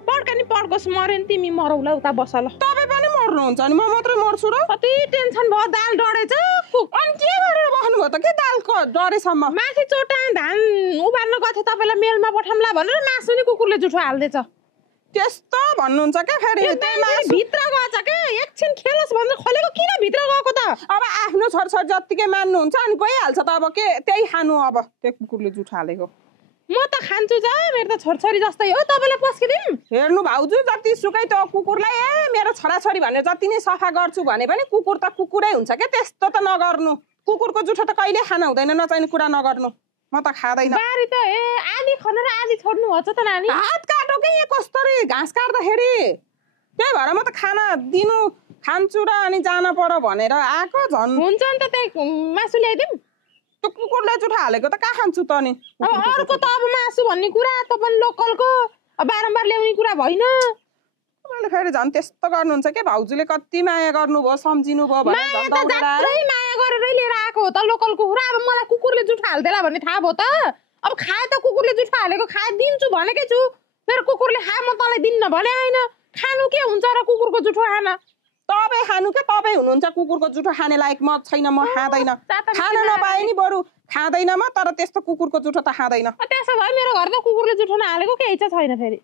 पड्कनी पड्कोस् मर्यो नि तिमी मरौला उता बस ल तपाईँ पनि मर्नुहुन्छ अनि म मात्रै मर्छु र कति टेन्सन भयो दाल डढेछ अनि के गरेर बस्नुभयो त के दालको डढेसम्म माथि चोटा धान उबाल्न गथे तपाईँलाई मेलमा पठाउँला भनेर मासु नि कुकुरले जुठो हाल्दैछ त्यस्तो भन्नुहुन्छ क्या फेरि भित्र गएछ क्या एकछिन खेलोस् भनेर खोलेको किन भित्र गएको त अब आफ्नो छोरछोरी जत्तिकै मान्नुहुन्छ अनि गइहाल्छ त अब के त्यही खानु अब त्यो कुकुरले जुठो हालेको म त खान्छु जा मेरो त छोरछोरी जस्तै हो तपाईँलाई पस्किदिउँ हेर्नु भाउजू जति सुकै त कुकुरलाई मेरो छोराछोरी भनेर जति नै सफा गर्छु भने पनि कुकुर त कुकुरै हुन्छ क्या त्यस्तो त नगर्नु कुकुरको जुठो त कहिले खान हुँदैन नचाहिने कुरा नगर्नु म त खाँदैन बारी त आधी खनेर आधी छोड्नु हुन्छ त नानी हात काटो के कसरी घाँस काट्दाखेरि त्यही भएर म त खाना दिनु खान्छु र अनि जान पर्यो भनेर आएको झन् हुन्छ नि त त्यही मासु ल्याइदिउँ त्यो कुकुरले जुठो हालेको त कहाँ खान्छु त नि अब अर्को त अब मासु भन्ने कुरा त पनि लोकलको बारम्बार ल्याउने कुरा भएन तपाईँले फेरि झन् त्यस्तो गर्नुहुन्छ क्या भाउजूले कति माया गर्नुभयो सम्झिनु भयो माया गरेरै लिएर आएको हो त लोकल कुखुरा अब मलाई कुकुरले जुठो हाल्देला भन्ने थाहा भयो त अब खाए त कुकुरले जुठो हालेको खाए दिन्छु भनेकै छु मेरो कुकुरले खाए म तँलाई दिन्न भने होइन खानु के हुन्छ र कुकुरको जुठो खान तपाईँ खानु क्या तपाईँ हुनुहुन्छ कुकुरको जुठो खाने लायक म छैन म खाँदैन खान नपाए नि बरु खाँदैन म तर त्यस्तो कुकुरको जुठो त खाँदैन त्यसो भए मेरो घर त कुकुरले जुठो नहालेको केही चाहिँ छैन फेरि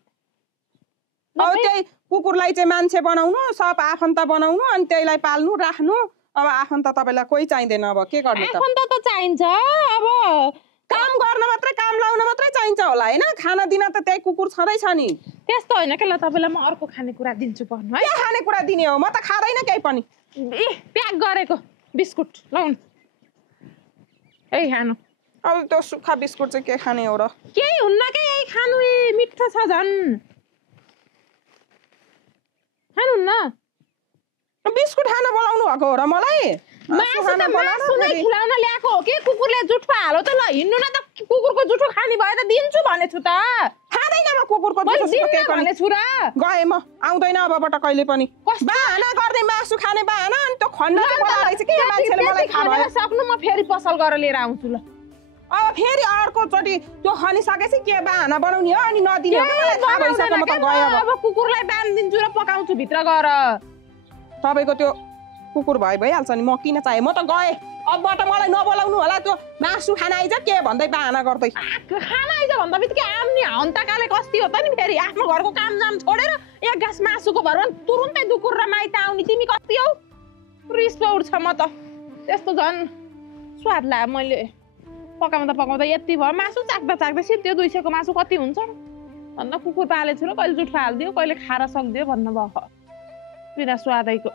अब त्यही कुकुरलाई चाहिँ मान्छे बनाउनु सब आफन्त बनाउनु अनि त्यहीलाई पाल्नु राख्नु अब आफन्त तपाईँलाई कोही चाहिँदैन अब के गर्ने त आफन्त त चाहिन्छ अब काम गर्न मात्रै काम लाउन मात्रै चाहिन्छ होला होइन खाना दिन त त्यही कुकुर छँदैछ नि त्यस्तो होइन के ल तपाईँलाई म अर्को खानेकुरा दिन्छु पर्नु है के खानेकुरा दिने हो म त खाँदैन केही पनि प्याक गरेको बिस्कुट लाउनु यही खानु अब त्यो सुक्खा बिस्कुट चाहिँ के खाने हो र केही हुन्न के यही खानु मिठो छ झन् खानुहुन्न बिस्कुट खान बोलाउनु भएको हो र मलाई मासु नै खुलाउन ल्याएको हो कि कुकुरले जुठो हालो त ल हिँड्नु न त कुकुरको जुठो खाने भए त दिन्छु भनेछु त खाँदैन म कुकुरको जुठो भनेछु र गएँ म आउँदैन अबबाट कहिले पनि बाहना गर्ने मासु खाने बाहना अनि त्यो खण्ड सक्नु म फेरि पसल गरेर लिएर आउँछु ल अब फेरि अर्कोचोटि त्यो खनिसकेपछि के बाहना बनाउने हो अनि नदिने हो कि मलाई थाहा भइसक्यो म त गएँ अब अब कुकुरलाई बाँधिदिन्छु र पकाउँछु भित्र गएर तपाईँको त्यो कुकुर भइहाल्छ नि म किन चाहे म त गएँ अबबाट मलाई नबोलाउनु होला त्यो मासु खान आइज के भन्दै बाहना गर्दै खाना आइज भन्दा बित्तिकै आम्नी हन्तकाले कस्ती हो त नि फेरि आफ्नो घरको कामजाम छोडेर एक गाँस मासुको भरमा तुरुन्तै दुकुर र माइत आउने तिमी कति हौ रिस पो उठ्छ म त त्यस्तो झन् स्वाद लाग्यो मैले पकाउँदा यति भयो मासु चाख्दा सिद्धो 200 को मासु कति हुन्छ भन्न कुकुर पालेको छु र कहिले जुठो हालिदियो कहिले खाएर सक्दियो भन्नुभयो बिना स्वादैको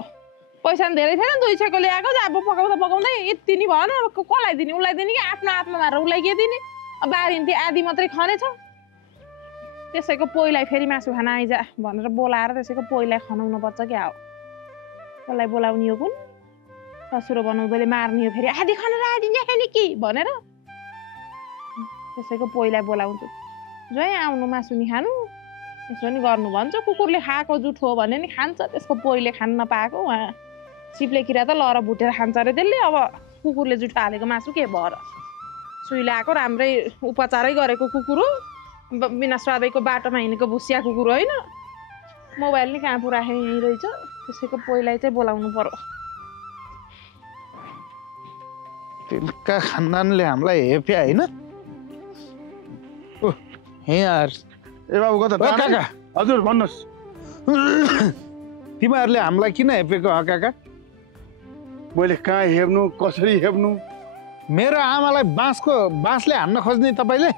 पैसा पनि धेरै थिएन 200 को ल्याएको अब पकाउँदा यति नि भएन अब कसलाई दिने उसलाई दिने कि आफ्नो आत्मा मारेर उसलाई के दिने अब बारिन्थे आधी मात्रै खनेछ त्यसैको पोइलाई फेरि मासु खान आइज भनेर बोलाएर त्यसैको पोइलाई खनाउनु पर्छ क्या हो कसलाई बोलाउने हो कुन ससुरो बनाउँदैले मार्ने हो फेरि आधी खनेर आधी नखाने कि भनेर त्यसैको पोइलाई बोलाउँछु जय आउनु मासु नि खानु यसो नि गर्नु भन्छ कुकुरले खाएको जुठो हो भने नि खान्छ त्यसको पोइले खान नपाएको उहाँ सिप्ले किरा त लर भुटेर खान्छ अरे त्यसले अब कुकुरले जुठो हालेको मासु के भएर सुई लगाएको राम्रै उपचारै गरेको कुकुर हो बिना स्वादैको बाटोमा हिँडेको भुसिया कुकुर होइन मोबाइल नि कहाँ पुरा यहीँ रहेछ त्यसैको पोइलाई चाहिँ बोलाउनु पर्यो तिनका खानदानले हामीलाई हेप्या होइन ए बाबु कता काका हजुर भन्नुहोस् तिमीहरूले हामीलाई किन हेपेको हो काका मैले कहाँ हेप्नु कसरी हेप्नु मेरो आमालाई बाँसले हान्न खोज्ने तपाईँले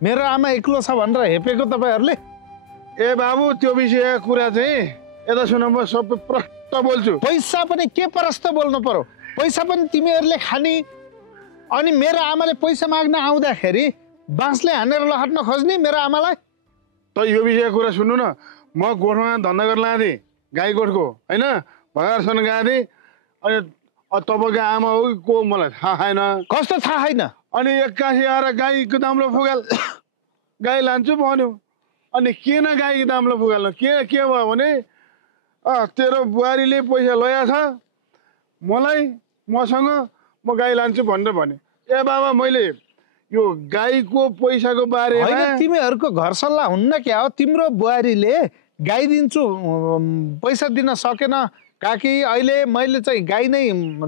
मेरो आमा एक्लो छ भनेर हेपेको तपाईँहरूले ए बाबु त्यो विषय कुरा चाहिँ यता सुन म सबै प्रष्ट बोल्छु पैसा पनि के प्रष्ट बोल्नु पर्यो पैसा पनि तिमीहरूले खाने अनि मेरो आमाले पैसा माग्न आउँदाखेरि बाँसले हानेर लहट्न खोज्ने मेरो आमालाई त यो विषय कुरा सुन्नु न म गोठमा धन्दा गर्न लाँदै गाई गोठको होइन भगारसँग गएको थिएँ अनि तपाईँको आमा हो कि को मलाई थाहा छैन कस्तो थाहा छैन अनि एक्कासी आएर गाईको दाम्लो फुगाल गाई लान्छु भन्यो अनि किन गाईको दाम्लो फुगाल्नु के भयो भने तेरो बुहारीले पैसा ल्याएछ मलाई मसँग म गाई लान्छु भनेर भने ए बाबा मैले यो गाईको पैसाको बारेमा तिमीहरूको घर सल्लाह हुन्न क्या हो तिम्रो बुहारीले गाई दिन्छु पैसा दिन सकेन काकी अहिले मैले चाहिँ गाई नै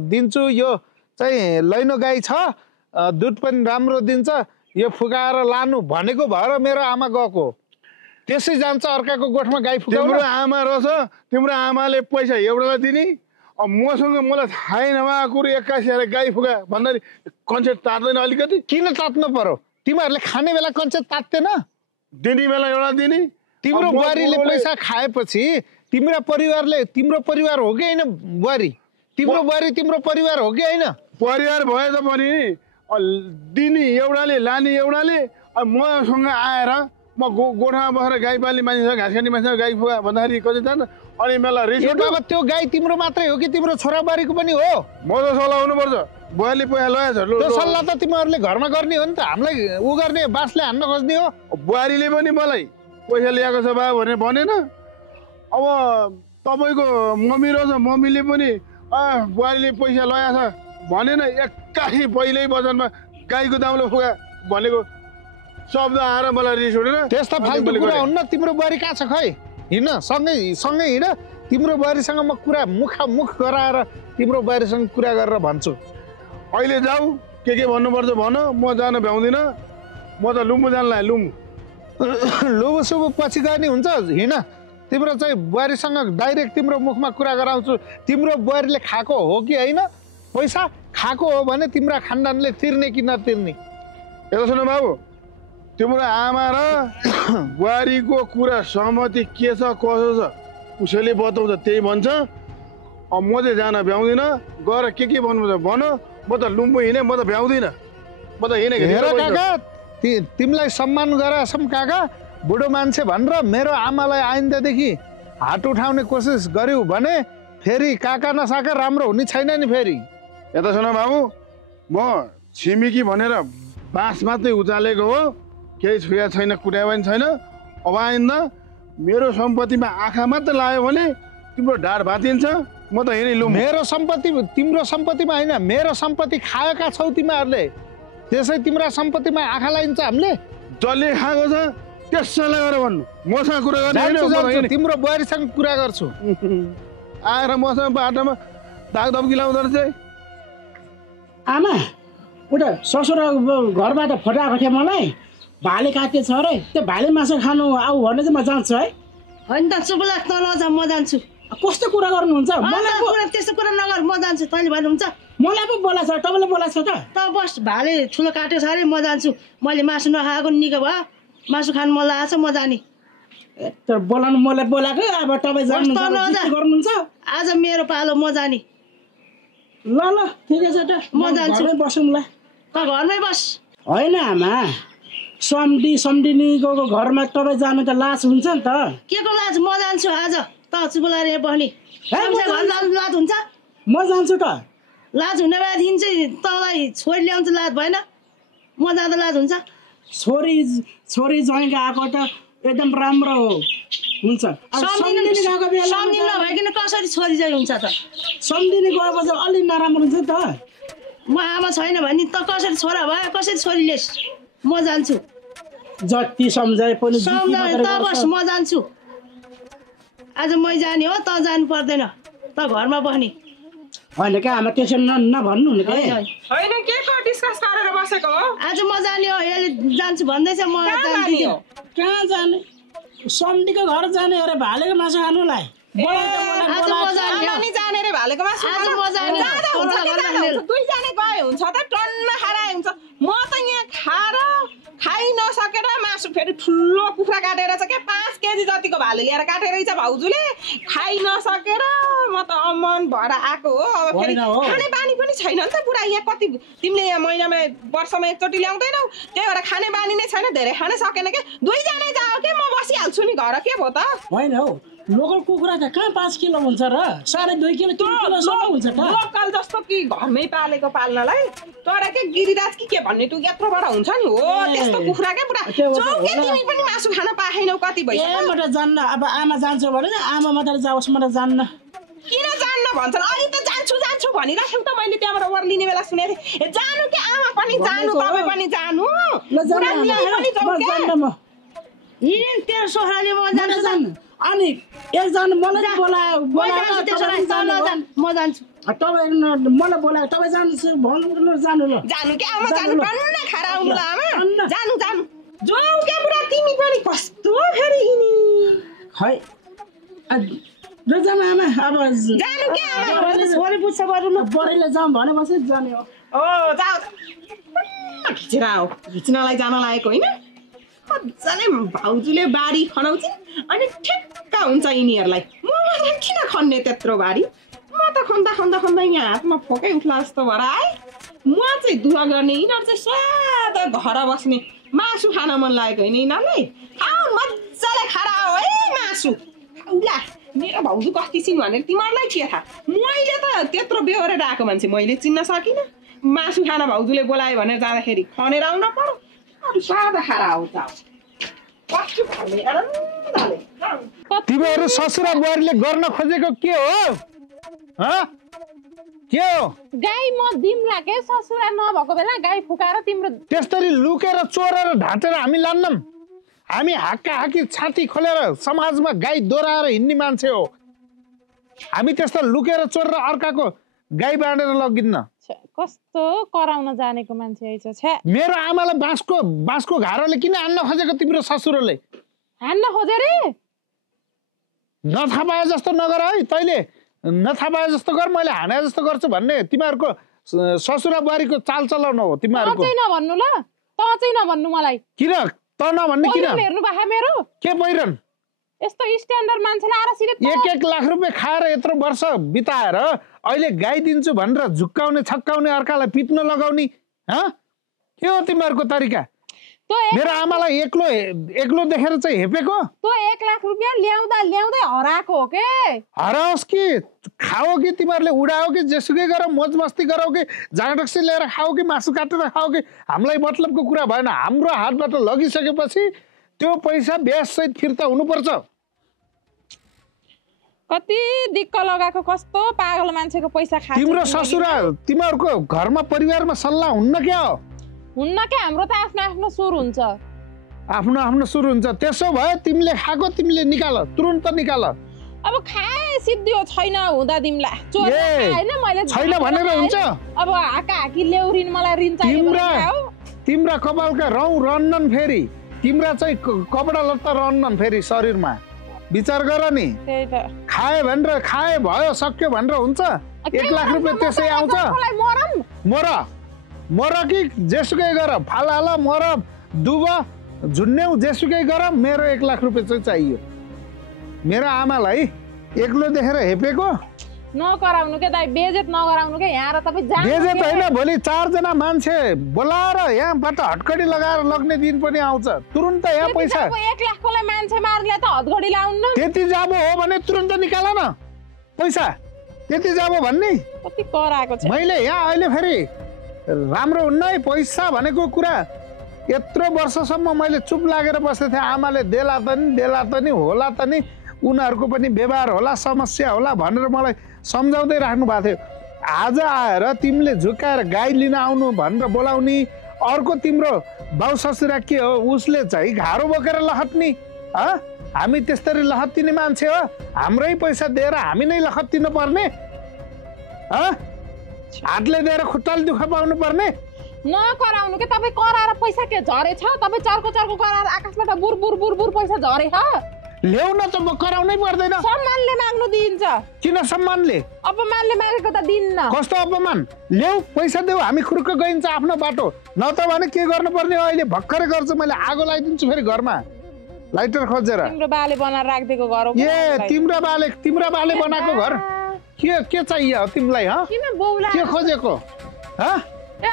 दिन्छु यो चाहिँ लैनो गाई छ दुध पनि राम्रो दिन्छ यो फुकाएर लानु भनेको भएर मेरो आमा गएको त्यसै जान्छ अर्काको गोठमा गाई फुकाउन तिम्रो आमा रहेछ तिम्रो आमाले पैसा एउटालाई दिने अब मसँग मलाई थाहै नभएको कुरो एक्कासी आएर गाई फुका भन्दाखेरि कन्सेप्ट तात्दैन अलिकति किन तात्नु पर्यो तिमीहरूले खाने बेला कन्सेप्ट तात्दैन दिने बेला एउटा दिने तिम्रो बुहारीले पैसा खाएपछि तिम्रो परिवार हो कि होइन बुहारी तिम्रो बुहारी तिम्रो परिवार हो कि होइन परिवार भए त पनि दिने एउटाले लाने एउटाले मसँग आएर म गोठामा बसेर गाई पाल्ने मान्छेसँग घाँस काट्ने मान्छेसँग गाई फुका भन्दाखेरि कति जान्छ अनि मलाई रिस बाबा त्यो गाई तिम्रो मात्रै हो कि तिम्रो छोराबारीको पनि हो म त सल्लाह हुनुपर्छ बुहारीले पैसा लगाएछ त्यो सल्लाह त तिमीहरूले घरमा गर्ने हो नि त हामीलाई उ गर्ने बाँसले हान्न खोज्ने हो बुहारीले पनि मलाई पैसा ल्याएको छ बा भनेर भनेन अब तपाईँको मम्मी रहेछ मम्मीले पनि बुहारीले पैसा लगाएको छ भनेन एक्कासी पहिल्यै बजारमा गाईको दामले फुका भनेको शब्द आएर मलाई रिस उठेर त्यस्ता फाल्तु कुरा हुन्न तिम्रो बुहारी कहाँ छ खै हिँड सँगै हिँड तिम्रो बुहारीसँग म कुरा मुख गराएर तिम्रो बुहारीसँग कुरा गरेर भन्छु अहिले जाऊ के भन्नुपर्छ भन म जान भ्याउँदिनँ म त लुम्बु जानलाई लुबु सुबु पछि गर्ने हुन्छ हिँड तिम्रो चाहिँ बुहारीसँग डाइरेक्ट तिम्रो मुखमा कुरा गराउँछु तिम्रो बुहारीले खाएको हो कि होइन पैसा खाएको हो भने तिम्रो खानदानले तिर्ने कि नतिर्ने यता सुन बाबु तिम्रो आमा र बुहारीको कुरा सहमति के छ कसो छ उसैले बताउँछ त्यही भन्छ अब म चाहिँ जान भ्याउँदिनँ गएर के भन्नुपर्छ भन म त लुम्बु हिँडेँ म त भ्याउँदिनँ म त हिँडेको हेर काका तिमीलाई सम्मान गराछौँ काका बुढो मान्छे भनेर मेरो आमालाई आइन्दादेखि हात उठाउने कोसिस गर्यौ भने फेरि काका नसाका राम्रो हुने छैन नि फेरि यता सुन बाबु म छिमेकी भनेर बाँस मात्रै उचालेको हो केही छुया छैन कुनै पनि छैन अब आइन्दा मेरो सम्पत्तिमा आँखा मात्र लाग्यो भने तिम्रो ढाड भातिन्छ म त हिँडिलु मेरो सम्पत्ति तिम्रो सम्पत्तिमा होइन मेरो सम्पत्ति खाएका छौ तिमीहरूले त्यसै तिम्रो सम्पत्तिमा आँखा लाइन्छ हामीले जसले खाएको छ त्यसैलाई गरेर भन्नु मसँग कुरा गर्ने तिम्रो बुहारीसँग कुरा गर्छु आएर मसँग बाटोमा दाग धम्की लाउँदो रहेछ आमा उता ससुर घरबाट फटाएको थियो मलाई भाले काटे छ अरे त्यो भाले मासु खानु आऊ भने चाहिँ म जान्छु है होइन त चुप लाग त लजा म जान्छु कस्तो कुरा गर्नुहुन्छ मलाई त्यस्तो कुरा नगर म जान्छु तैँले भन्नुहुन्छ मलाई पो बोलाएको छ तपाईँले बोलाएको छ त त बस भाले ठुलो काटेको छ अरे म जान्छु मैले मासु नखाएको निको भयो मासु खानु मन लागेको छ म जाने तर बोलाउनु मलाई बोलाएको अब तपाईँ गर्नुहुन्छ आज मेरो पालो म जाने ल ल ठिकै छ त म जान्छु बसौँला त घरमै बस होइन आमा सम्धिनीको घरमा तपाईँ जानु त लाज हुन्छ नि त के को लाज म जान्छु आज त चुपलाएर बस्ने लाज हुन्छ म जान्छु त लाज हुने भएदेखि चाहिँ तँलाई छोरी ल्याउँछ लाज भएन म जाँदा लाज हुन्छ छोरी ज्वाइँ गएको त एकदम राम्रो हुन्छ सम्झिनु नभइकन कसरी छोरी चाहिँ हुन्छ त सम्झिने गएपछि अलिक नराम्रो हुन्छ त म आमा छैन भने त कसरी छोरा भयो कसरी छोरी लिएस् म जान्छु जति सम्झाए पनि त बस म जान्छु आज मै जाने हो त जानु पर्दैन त घरमा बस्ने होइन क्या आमा त्यसो नभन्नु नि होइन के को डिस्कस गरेर बसेको हो आज म जाने हो यसले जान्छु भन्दैछ म जान्दिनँ कहाँ जाने सम्धीको घर जाने अरे भालेको मासु खानुलाई आज म जाने रे भालेको मासु आज म जाने दुईजना गए हुन्छ त टन्न खाराए हुन्छ म त यहाँ खाइ नसकेर मासु फेरि ठुलो कुखुरा काटेर छ क्या 5 केजी जतिको भाले ल्याएर काटेर छ भाउजूले खाइ नसकेर म त अमन भएर आएको हो अब फेरि खाने बानी पनि छैन नि त पुरा यहाँ कति तिमीले यहाँ महिनामा वर्षमा एकचोटि ल्याउँदैनौ त्यही भएर खाने बानी नै छैन धेरै खान सकेन के दुईजना जाओ के म बसिहाल्छु नि घर के भयो त होइन हौ लोकल कुखुरा त कहाँ 5 किलो हुन्छ र 2.5 किलो 3 किलो सम्म हुन्छ त लोकल जस्तो कि घरमै पालेको पाल्नलाई तर के गिरिराज के भन्ने तँ यत्रोबाट हुन्छ नि हो त्यस्तो कुखुरा के पुरा चौके तिमी पनि मासु खान पाएनौ कति भइसक्यो म त जान्न अब आमा जान्छ भने आमा मात्र जाओस् म त जान्न किन जान्न भन्छन् अहिले त जान्छु भनिराख्यौ त मैले त्यहाँबाट ओर्लिने बेला सुनेको थिएँ जानु के आमा पनि जानु तपाईँ पनि जानु तेरो सोह्राले म जान्छु अनि एकजना मलाई बोलायो म जान्छु तपाईँ मलाई बोलायो तपाईँ जानु भन्नु जानु ल जानु के आमा जानु टन्न खारा आउनु ल आमा जानु जाऊ के पुरा तिमी पनि कस्तो फेरि खै जाम आमा अब जानु के आमा छोरी पुच्छ गर्नु न बढीले जाम भनेपछि जाने हो ओ जाऊ खिचेर आऊ खिच्नलाई जान लागेको होइन मजाले भाउजूले बारी खनाउँछिन् अनि ठिक्क हुन्छ यिनीहरूलाई म किन खन्ने त्यत्रो बारी म त खन्दा यहाँ हातमा फोकै उठ्ला जस्तो भएर आए म चाहिँ दुःख गर्ने यिनीहरू चाहिँ स्वाद घर बस्ने मासु खान मन लागेको होइन यिनीहरूलाई आऊ मजाले खारा हो है मासु ला मेरो भाउजू कति छिन् भनेर तिमीहरूलाई के थाहा मैले त त्यत्रो बेहोरेर आएको मान्छे मैले चिन्न सकिनँ मासु खान भाउजूले बोलायो भनेर जाँदाखेरि खनेर आउन पर्यो सादा खारा हो तिमीहरू ससुरा बुहारीले गर्न खोजेको के हो के हो गाई म दिमला के ससुरा नभएको बेला गाई फुकाएर तिम्रो त्यसरी लुकेर चोरेर ढाँटेर हामी लान्नौँ हामी हाक्का हाकी छाती खोलेर समाजमा गाई दोहोऱ्याएर हिँड्ने मान्छे हो हामी त्यस्तो लुकेर चोरेर अर्काको गाई बाँडेर लगिन्न कस्तो कराउन जानेको मान्छे आइछ छ्या मेरो आमालाई बाँसको घारोले किन हान्न खोजेको तिम्रो ससुरले हान्न खोजे रे नथा पाए जस्तो नगर है तैँले नथा पाए जस्तो गर मैले हाने जस्तो गर्छु भन्ने तिमीहरूको ससुरा बुहारीको चाल चलाउनु हो तिमीहरूको चाहिँ नभन्नु ल त चाहिँ नभन्नु मलाई किन त नभन्ने किन हेर्नु भए मेरो के पहिरन यस्तो स्ट्यान्डर्ड मान्छेलाई आएर सिधै 1 लाख रुपैयाँ खाएर यत्रो वर्ष बिताएर अहिले गाई दिन्छु भनेर झुक्काउने छक्काउने अर्कालाई पिट्न लगाउने के हो तिमीहरूको तरिका मेरो आमालाई एक्लो देखेर चाहिँ हेपेको तँ 1 लाख रुपैयाँ ल्याउँदै हराएको हो के हराओस् कि खाओ कि तिमीहरूले उडाओ कि जेसुकै गर मोज मस्ती गराओ कि जाँडक्सी लिएर खाओ कि मासु काटेर खाओ कि हामीलाई मतलबको कुरा भएन हाम्रो हातबाट लगिसकेपछि त्यो पैसा ब्याज सहित फिर्ता हुनुपर्छ कति दिक्क लगाएको कस्तो पागल मान्छेको पैसा खान्छ तिम्रो ससुरा तिमीहरूको घरमा परिवारमा सल्लाह हुन्न क्या हुन्न के हाम्रो त आफ्नो आफ्नो सुर हुन्छ आफ्नो आफ्नो सुर हुन्छ त्यसो भए तिमीले खाएको तिमीले निकाल तुरुन्त निकाल अब खाए सिद्धियो छैन हुँदा दिमला चोर हैन मैले छैन भनेर हुन्छ अब हाका हाकी ल्याउरिन मलाई ऋण चाहियो तिम्रा कपालका रौँ रन्नन् फेरि तिम्रा चाहिँ कपडा लत्ता रन्नन् फेरि शरीरमा विचार गर नि त्यही त खाए भनेर खाए भयो सक्यो भनेर हुन्छ 1 लाख रुपैयाँ त्यसै आउँछ मर कि जेसुकै गर फाल मर दुब झुन्न्याउ जेसुकै गर मेरो 1 लाख रुपैयाँ चाहिँ चाहियो मेरो आमालाई एक्लो देखेर हेपेको नगराउनु के दाइ बेजेत नगराउनु के यहाँ र तपाई जानु बेजेत हैन भोलि 4 जना मान्छे बोलाएर यहाँबाट हटकडी लगाएर लग्ने दिन पनि आउँछ तुरुन्त यहाँ पैसा 1 लाख कोलाई मान्छे मार्ने त हटकडी लाउन्न त्यति जाबो हो भने तुरुन्त निकाल न पैसा त्यति जाबो भन्ने कति कराएको छ मैले यहाँ अहिले फेरि राम्रो हुन्न है पैसा भनेको कुरा यत्रो वर्षसम्म मैले चुप लागेर बसेको थिएँ आमाले देला त नि होला त नि उनीहरूको पनि व्यवहार होला समस्या होला भनेर मलाई सम्झाउँदै राख्नु भएको थियो आज आएर तिमीले झुकाएर गाई लिन आउनु भनेर बोलाउने अर्को तिम्रो बाउ ससुरा के हो उसले चाहिँ घारो बोकेर लखट्ने हामी त्यस्तरी लखट्टिने मान्छे हो हाम्रै पैसा दिएर हामी नै लखट्टिनु पर्ने हातले दिएर खुट्टाले दुःख पाउनु पर्ने नकराउनु के तपाई कराएर पैसा के झरेछ तपाई चर्को कराएर आकाशबाट बुर बुर बुर बुर पैसा झरे ह ल्याउन त म कराउनै पर्दैन सम्मानले माग्नु दिन्छ किन सम्मानले अपमानले मागेको त दिन्न कस्तो अपमान ल्याउ पैसा देऊ हामी खुरुक्क गइन्छ आफ्नो बाटो न त भने के गर्नु पर्ने अहिले भक्करै गर्छु मैले आगो लगाइदिन्छु फेरि घरमा लाइटर खोजेर तिम्रो बाले बनाएर राख्दिएको घर हो ए तिम्रो बाले बनाएको घर के चाहियो तिमीलाई ह किन बौला के खोजेको ह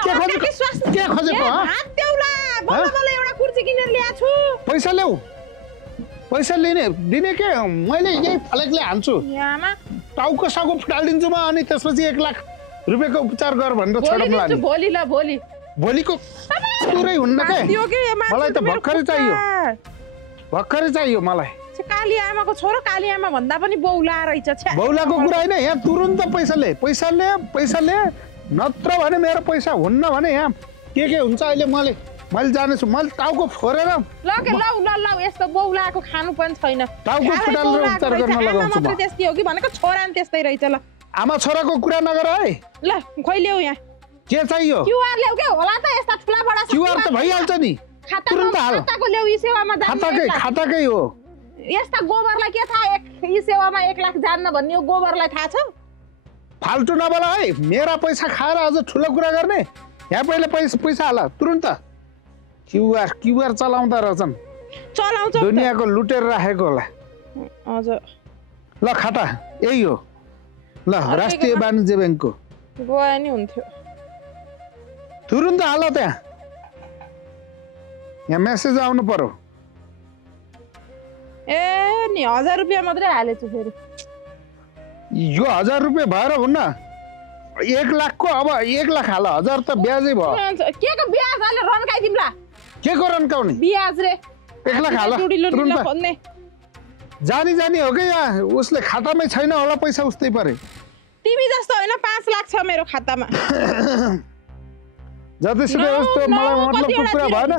के खोजेको हात देउला बल्ल एउटा कुर्सी किनेर ल्याछु पैसा ल्याउ पैसा दिने के मैले यही फलेकले हान्छु टाउको साउको फुटालिदिन्छु म अनि त्यसपछि 1 लाख रुपैयाँको उपचार गर भनेर छोडम लाने भोलिको पुरै हुन्न के मलाई त भक्करै चाहियो मलाई काली आमाको छोरो काली आमा भन्दा पनि बौला रहेछ बौलाको कुरा हैन यहाँ तुरुन्त पैसा ले नत्र भने मेरो पैसा हुन्न भने यहाँ के हुन्छ अहिले मैले जानेछु मैले टाउको फोरेर ल यस्तो बौलाको खानु पनि छैन टाउको फुटालेर उपचार गर्न लगाउँछु म त्यस्तै हो कि भनेको छोरा नि त्यस्तै रहेछ ल आमा छोराको कुरा नगर है ल खोइ ल्याउ यहाँ के चाहियो क्यूआर ल्याउ के होला त यस्ता ठुला बडा क्यूआर त भइहाल्छ नि तुरुन्त हाल खाताको ल्याउ ई सेवामा खाताकै हो यस्ता गोबरलाई के थाहा ई सेवामा 1 लाख जान्न भन्ने हो गोबरलाई थाहा छ फाल्टु नबोला है मेरा पैसा खाएर अझ ठुलो कुरा गर्ने यहाँ पहिले पैसा हाल तुरुन्त क्यूआर चलाउँदा रहेछन् चलाउँछ दुनियाँको लुटेर राखेको होला हजुर ल खाता यही हो ल राष्ट्रिय वाणिज्य ब्याङ्कको गए नि हुन्थ्यो तुरुन्त हाल त्यहाँ यहाँ मेसेज आउनु पर्यो ए नि 1000 रुपैयाँ मात्रै हालेछु फेरि यो 1000 रुपैयाँ भएर हुन्न 1 लाखको अब 1 लाख हाल 1000 त ब्याजै भयो के को ब्याज हाले रन्काइ दिमला के को रन्काउने ब्याज रे 1 लाख हाल जानी हो कि यहाँ उसले खातामै छैन होला पैसा उस्तै परे तिमी जस्तो हैन 5 लाख छ मेरो खातामा जतिसुकै उस्तो मलाई मतलबको कुरा भएन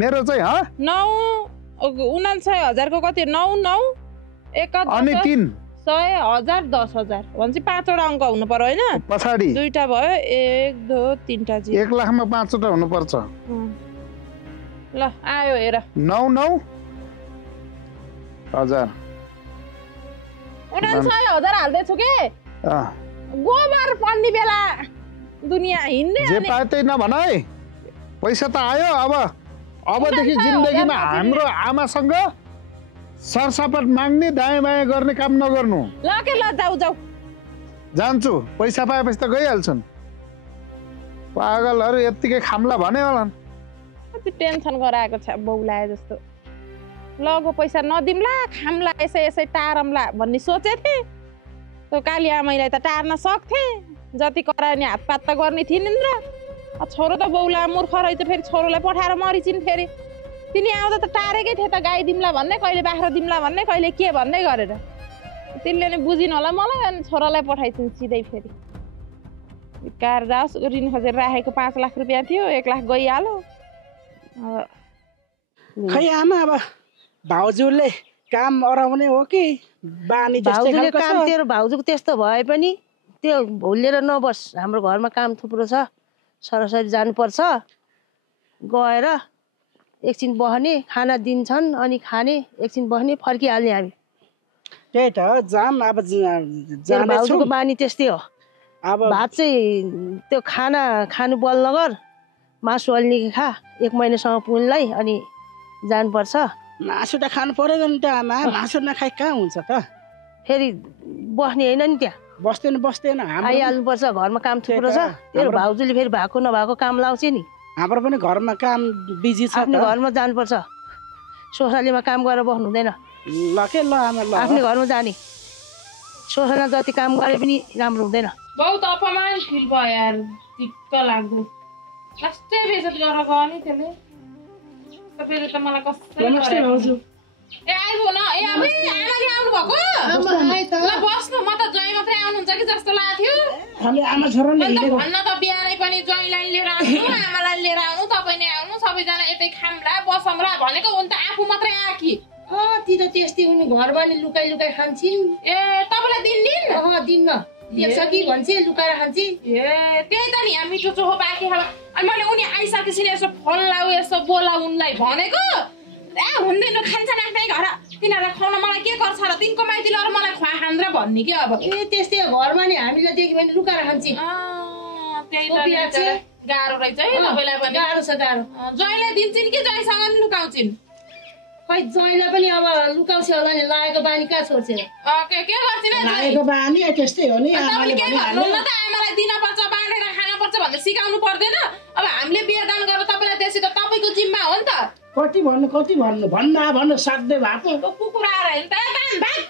मेरो चाहिँ 9,99,000 को कति 9,9,1 अनि 3 100,000 10,000 भन्छ 5 वटा अङ्क हुनु पर्यो हैन पछाडी दुईटा भयो 1 2 3 टा जी 1 लाखमा 5 वटा हुनु पर्छ ल आयो हेर 9,9,000 69,000 हाल्दै छु के गोबर पर्ने बेला दुनिया हिँड्ने जे पाए त्यही नभन है पैसा त आयो अबदेखि जिन्दगीमा हाम्रो आमासँग सरसपट माग्ने दायाँ बायाँ गर्ने काम नगर्नु ल के ल जाऊ जान्छु पैसा पाएपछि त गइहाल्छन् पागलहरू यत्तिकै खाम्ला भने होला कति टेन्सन गराएको छ बौलाए जस्तो लगो पैसा नदिम्ला खाम्ला यसै टारम्ला भन्ने सोचे थिए त्यो काली आमैलाई त टार्न सक्थे जति कराउने हातपात त गर्ने थिइन् र छोरो त बौला मूर्ख रहेछ फेरि छोरोलाई पठाएर मरिचिन् फेरि तिनी आउँदा त टारेकै थिए त गाई दिम्ला भन्ने कहिले बाख्रा दिम्ला भन्ने कहिले के भन्ने गरेर तिनले नि बुझिन होला मलाई अनि छोरालाई पठाइदिन् सिधै फेरि कार जाओस् ऋण खोजेर राखेको 5 लाख रुपैयाँ थियो 1 लाख गइहाल्यो खै आमा अब भाउजूले काम अराउने हो कि बानी भाउजूले काम तेरो भाउजूको त्यस्तो भए पनि त्यो भुलेर नबस हाम्रो घरमा काम थुप्रो छ सरसरी जानुपर्छ गएर एकछिन बस्ने खाना दिन्छन् अनि खाने एकछिन बस्ने फर्किहाल्ने हामी त्यही त जाम अब तेरो भाउजूको बानी त्यस्तै हो अब भात चाहिँ त्यो खाना खानु बल नगर मासु अलिअलि खा 1 महिनासम्म पुग्नलाई अनि जानुपर्छ मासु त खानु पर्यो नि त आमा मासु नखाइ कहाँ हुन्छ त फेरि बस्ने होइन नि त्यहाँ बस्दैन आइहाल्नुपर्छ घरमा काम थुप्रो छ तेरो भाउजूले फेरि भएको नभएको काम लाउँछ नि हाम्रो पनि घरमा काम बिजी छ आफ्नो घरमा जानुपर्छ सोसालीमा काम गरेर बस्नु हुँदैन ल के ल आमा ल आफ्नो घरमा जाने सोसालीमा जति काम गरे पनि राम्रो हुँदैन बहुत अपमान फिल भयो यार दिक्क लाग्दो कस्तै बेइज्जत गरेर गयो नि त्यसले तपाईँले त मलाई कस्तै भाउजू ए आइबो न ए अब आमाले आउनु भएको ल बस्नु म त ज्वाइँ मात्रै आउनुहुन्छ कि जस्तो लाग्थ्यो खाली आमा छोरा नै हिँडेको भन्न त बिहानै पनि ज्वाइँलाई लिएर आउनु आमालाई लिएर आउनु तपाईँ नै आउनु सबैजना यतै खामला बसौँला भनेको उनी त आफू मात्रै आयो कि ती त त्यस्तै उनी घरमा नि लुकाइ खान्छन् ए तपाईँलाई दिन दिन्न देख्छ कि भन्छ लुकाएर खान्छ ए त्यही त नि मिठो चोखो बाँकी खाला अनि मैले उनी आइसकेपछि यसो फोन लाऊ यसो बोला उनलाई भनेको ए हुँदैन खान्छ आफ्नै घर तिनीहरूलाई खुवाउन मलाई के गर्छ र तिनको माइती लिएर मलाई खुवा खान्द्र भन्ने कि अब ए त्यस्तै घरमा नि हामीलाई देख्यो भने लुकाएर खान्छ त्यही त गाह्रो रहेछ है तपाईँलाई पनि गाह्रो छ गाह्रो ज्वाइँले दिन्छन् कि ज्वाइँसँग नि लुकाउँछिन् खै ज्वाइँलाई पनि अब लुकाउँछ होला नि लागेको बानी कहाँ छोड्छ के गर्छिन् लागेको बानी त्यस्तै हो नि तपाईँले के भन्नुहुन्न त आमालाई दिनपर्छ बाँडेर खानुपर्छ भनेर सिकाउनु पर्दैन अब हामीले बिहेदान गरेर तपाईँलाई त्यसै त तपाईँको जिम्मा हो नि त कति भन्नु सक्दै भएको कुकुर आएर हेर्नु त कान भाग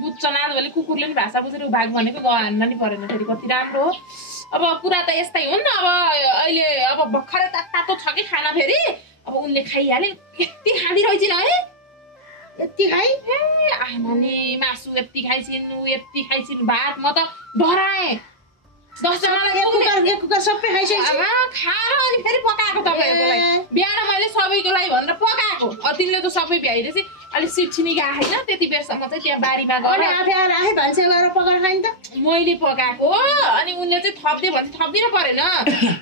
बुझ्छ नाजभोलि कुकुरले नि भाषा बुझेर भाग भनेको ग हान्न नि परेन फेरि कति राम्रो हो अब कुरा त यस्तै हो नि त अब अहिले अब भर्खरै तातो छ कि खाना फेरि अब उनले खाइहाले यति खाँदी रहेछन् है यति खाइ ए आमाले मासु यति खाइछिन् यति खाइछिन् भात म त डराएँ 10 जनालाई एक कुकर सबै खाइसकेछ खाएर अनि फेरि पकाएको तपाईँहरूको लागि बिहान मैले सबैको लागि भनेर पकाएको तिमीले त सबै भ्याइरहेछ अलिक सिट्छिनी गएको होइन त्यति बेरसम्म चाहिँ त्यहाँ बारीमा गएर आफै भान्सा गएर पकाएर खाइन त मैले पकाएको अनि उनले चाहिँ थप्दे भन्छ थप्दिनु परेन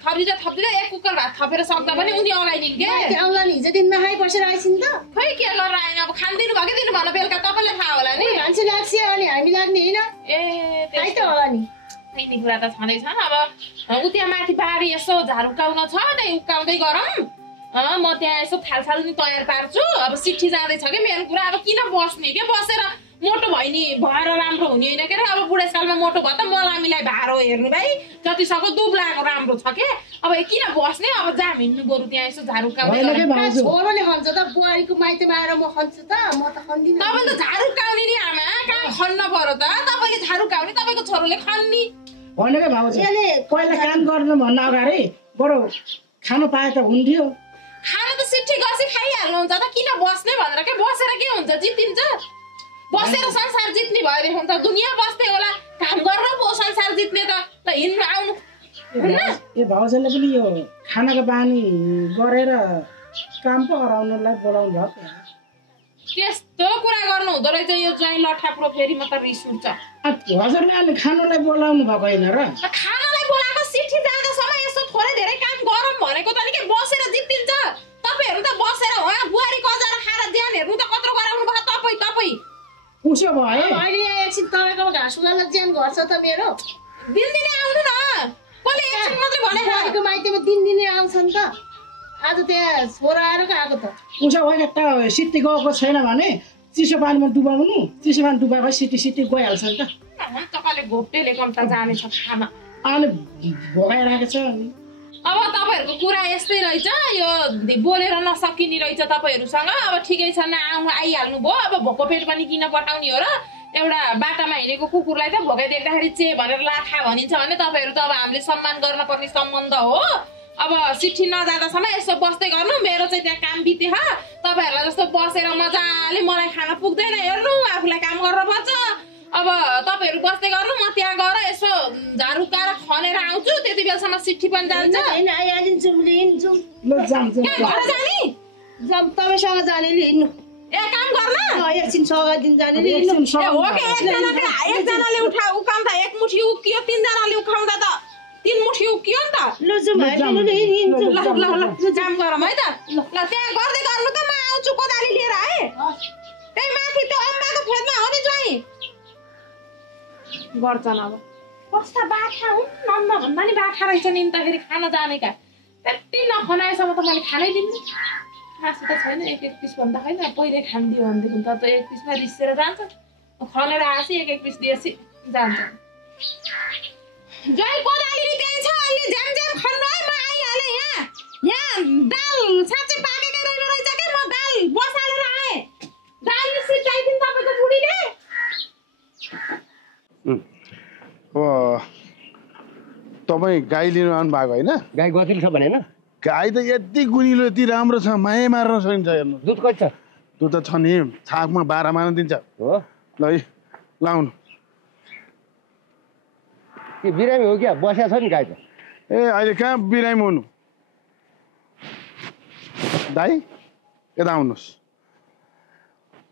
थप्दिँदा 1 कुकर भात थपेर सक्दा पनि उनी अगाइदिन् के आउला नि हिजो दिन नखाइ बसेर आइसिन् त खै के गरेर आएन अब खान्दिनु भयो कि दिनु भन बेलुका तपाईँलाई थाहा होला नि भान्सा लाग्छ अनि हामी लाग्ने होइन ए खाइ त होला नि त्यही कुरा त छँदैछ अब उ त्यहाँ माथि बारी यसो झार उकाउन छ त्यही उकाउँदै गरौँ म त्यहाँ यसो थालसाल नि तयार पार्छु अब सिट्ठी जाँदैछ कि मेरो कुरा अब किन बस्ने के बसेर मोटो भएर राम्रो हुने होइन के अब बुढेसकालमा मोटो भयो त मलामीलाई भारो हेर्नु भाइ जति सक्दो दुब्लाएको राम्रो छ के अब किन बस्ने अब जाम हिँड्नु बरु त्यहाँ यसो झार उकाउँदै छोरोले खन्छ त बुहारीको माइतमा आएर म खन्छु त म त खन्दिनँ तपाईँले त झार उकाउने नि आमा कहाँ खन्न पर्यो त तपाईँले झार उकाउने तपाईँको छोरोले खन्नी भनेको भाउजू पहिला काम गर्नु भन्दा अगाडि बरु खानु पाए त हुन्थ्यो खाना त सिट्ठी गसी खाइहाल्नुहुन्छ त किन बस्ने भनेर के बसेर के हुन्छ जितिन्छ बसेर संसार जित्ने भयो हुन्छ दुनियाँ बस्दै होला काम गरेर पो संसार जित्ने त हिँड्नु आउनु ए भाउजूले पनि यो खानाको बानी गरेर काम पो गराउनलाई बोलाउनु भएको त्यस्तो कुरा गर्नु हुँदो रहेछ यो ज्वाइँ लठाप्रो फेरि म त रिस उठ्छ हजुरले अहिले खानालाई बोलाउनु भएको होइन र खानालाई बोलाएको सिट्ठी जाँदासम्म यस्तो थोरै धेरै काम गरौँ भनेको त नि के बसेर जित्दिन्छ तपाईँहरू त बसेर उहाँ बुहारी कजाएर खाएर ध्यान हेर्नु त कत्रो गराउनु भयो तपाईँ उसो भयो अहिले एकछिन तपाईँको घाँस उगाल्दा ज्यान गर्छ त मेरो दिनदिनै आउनु न कसले एकछिन मात्रै भनेको माइतीमा दिनदिनै आउँछ नि त आज त्यहाँ छोरा आएर आएको त उसो भयो त सिट्टी गएको छैन भने चिसो पानीमा डुबाउनु चिसो पानी डुबाएको सिट्टी गइहाल्छ नि त तपाईँले घोप्टेले कम्ता जानेछ खाना अनि भोगाइरहेको छ अब तपाईँहरूको कुरा यस्तै रहेछ यो बोलेर नसकिने रहेछ तपाईँहरूसँग अब ठिकै छ आइहाल्नु भयो अब भोको पेट पनि किन पठाउने हो र एउटा बाटामा हिँडेको कुकुरलाई त भोकै देख्दाखेरि चे भनेर लाखा भनिन्छ भने तपाईँहरू त अब हामीले सम्मान गर्न पर्ने सम्बन्ध हो अब सिट्ठी नजाँदासम्म यसो बस्दै गर्नु मेरो चाहिँ त्यहाँ काम बिते तपाईँहरूलाई जस्तो बसेर मजाले मलाई खाना पुग्दैन हेर्नु आफूलाई काम गरेर पर्छ अब तपाईँहरू बस्दै गर्नु म त्यहाँ गएर यसो झाडु काएर खनेर आउँछु त्यति बेलासम्म सिट्ठी पनि जान्छ घर जाने तपाईँसँग जाने हिँड्नु काम गर्न एकछिन सघाइ दिन जाने एकजनाले उकाउँदा एक मुठी उक्कियो 3 जनाले उकाउँदा त 3 मुठी उक्कियो नि त काम गरौँ है त ल त्यहाँ गर्दै गर्नु त म आउँछु कोदाली लिएर है त्यही माथि त्यो अम्बाको फेदमा हो नि ज्वाइँ गर्छन् अब कस्ता बाठा हुन् नन्द भन्दा नि बाठा रहेछ नि त फेरि खान जानेका त्यति नखनाएसम्म त मैले खानै दिन्छु मासु त छैन एक पिस भन्दा होइन पहिले खानिदियो भनेदेखि त एक पिसमा रिसेर जान्छ खनेर आएपछि एक पिस दिएपछि जान्छ जय कोदाली त्यही छ अलि झ्याम खन्नु है म आइहालेँ यहाँ दाल साँच्चै पाकेकै रहेन रहेछ के म दाल बसालेर आएँ दाल सिटाइदिनु तपाईँको बुढीले अब तपाईँ गाई लिनु आउनु भएको होइन गाई गतिलो छ भने गाई त यति गुनिलो यति राम्रो छ माया मार्न सकिन्छ हेर्नु दुध कति छ दुध त छ नि छाकमा 12 मार्न दिन्छ हो ल है लाउनु के बिरामी हो क्या बस्या छ नि गाई त ए अहिले कहाँ बिरामी हुनु दाइ यता आउनुहोस्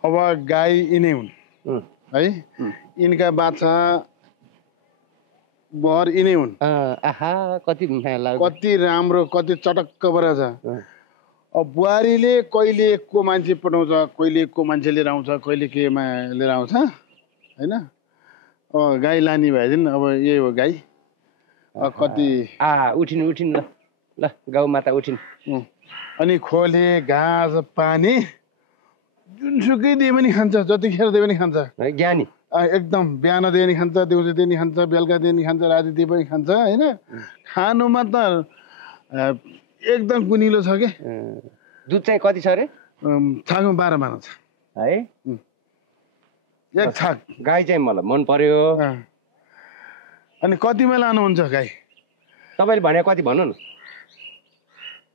अब गाई यिनै हुन् है यिनका बाछा बर यिनै हुन् आहा कति कति राम्रो कति चटक्क परेको छ अब बुहारीले कहिले को मान्छे पठाउँछ कहिले को मान्छे लिएर आउँछ कहिले केमा लिएर आउँछ होइन अब गाई लाने भएदेखि अब यही हो गाई कति उठिनु ल ल गाउँ माता उठिनु अनि खोले घाँस पानी जुनसुकै दिए पनि खान्छ जतिखेर दिए पनि खान्छ ज्ञानी एकदम बिहान दिए नि खान्छ दिउँसो दिए नि खान्छ बेलुका दिए नि खान्छ राति दिए पनि खान्छ होइन खानुमा त एकदम गुनिलो छ के दुध चाहिँ कति छ अरे छाकमा 12 माना छ है एक छाक गाई चाहिँ मलाई मन पर्यो अनि कतिमा लानुहुन्छ गाई तपाईँले भने कति भन्नु न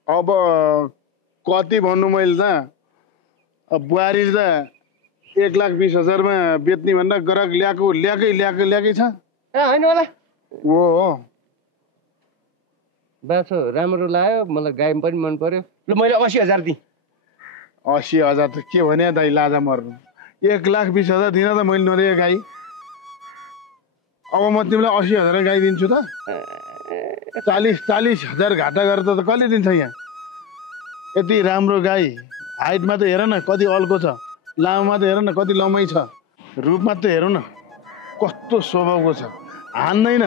अब कति भन्नु मैले त बुहारी त 1,20,000 मा बेच्ने भन्दा ग्राहक ल्याएकै छ होइन होला हो बाछो राम्रो लाग्यो मलाई गाई पनि मन पर्यो ल मैले 80,000 दिएँ 80,000 त के भने दाइ लाजा मर्नु 1,20,000 दिन त मैले नदिएँ गाई अब म तिमीलाई 80,000 गाई दिन्छु त 40,000 घाटा गरेर त कसले दिन्छ यहाँ यति राम्रो गाई हाइटमा त हेर न कति अल्को छ लामोमा त हेर न कति लम्बाइ छ रूपमा त हेरौँ न कस्तो स्वभावको छ हान्दैन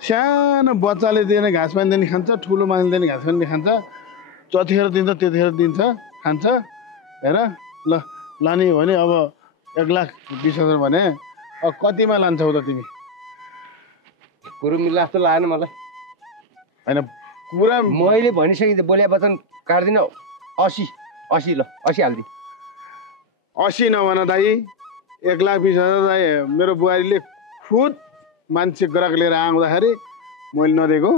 सानो बच्चाले दिने घाँस पानी दिने खान्छ ठुलो मान्छेले दिने घाँस पानी खान्छ जतिखेर दिन्छ त्यतिखेर दिन्छ खान्छ हेर ल लाने भने अब 1,20,000 भने अब कतिमा लान्छौ त तिमी कुरो मिल्ला जस्तो लागेन मलाई होइन पुरा मैले भनिसकेँ बोले वचन काट्दिनँ 80 ल 80 हालिदिएँ 80 नभन दाइ 1,20,000 दाइ मेरो बुहारीले खुद मान्छे ग्राहक लिएर आउँदाखेरि मैले नदिएको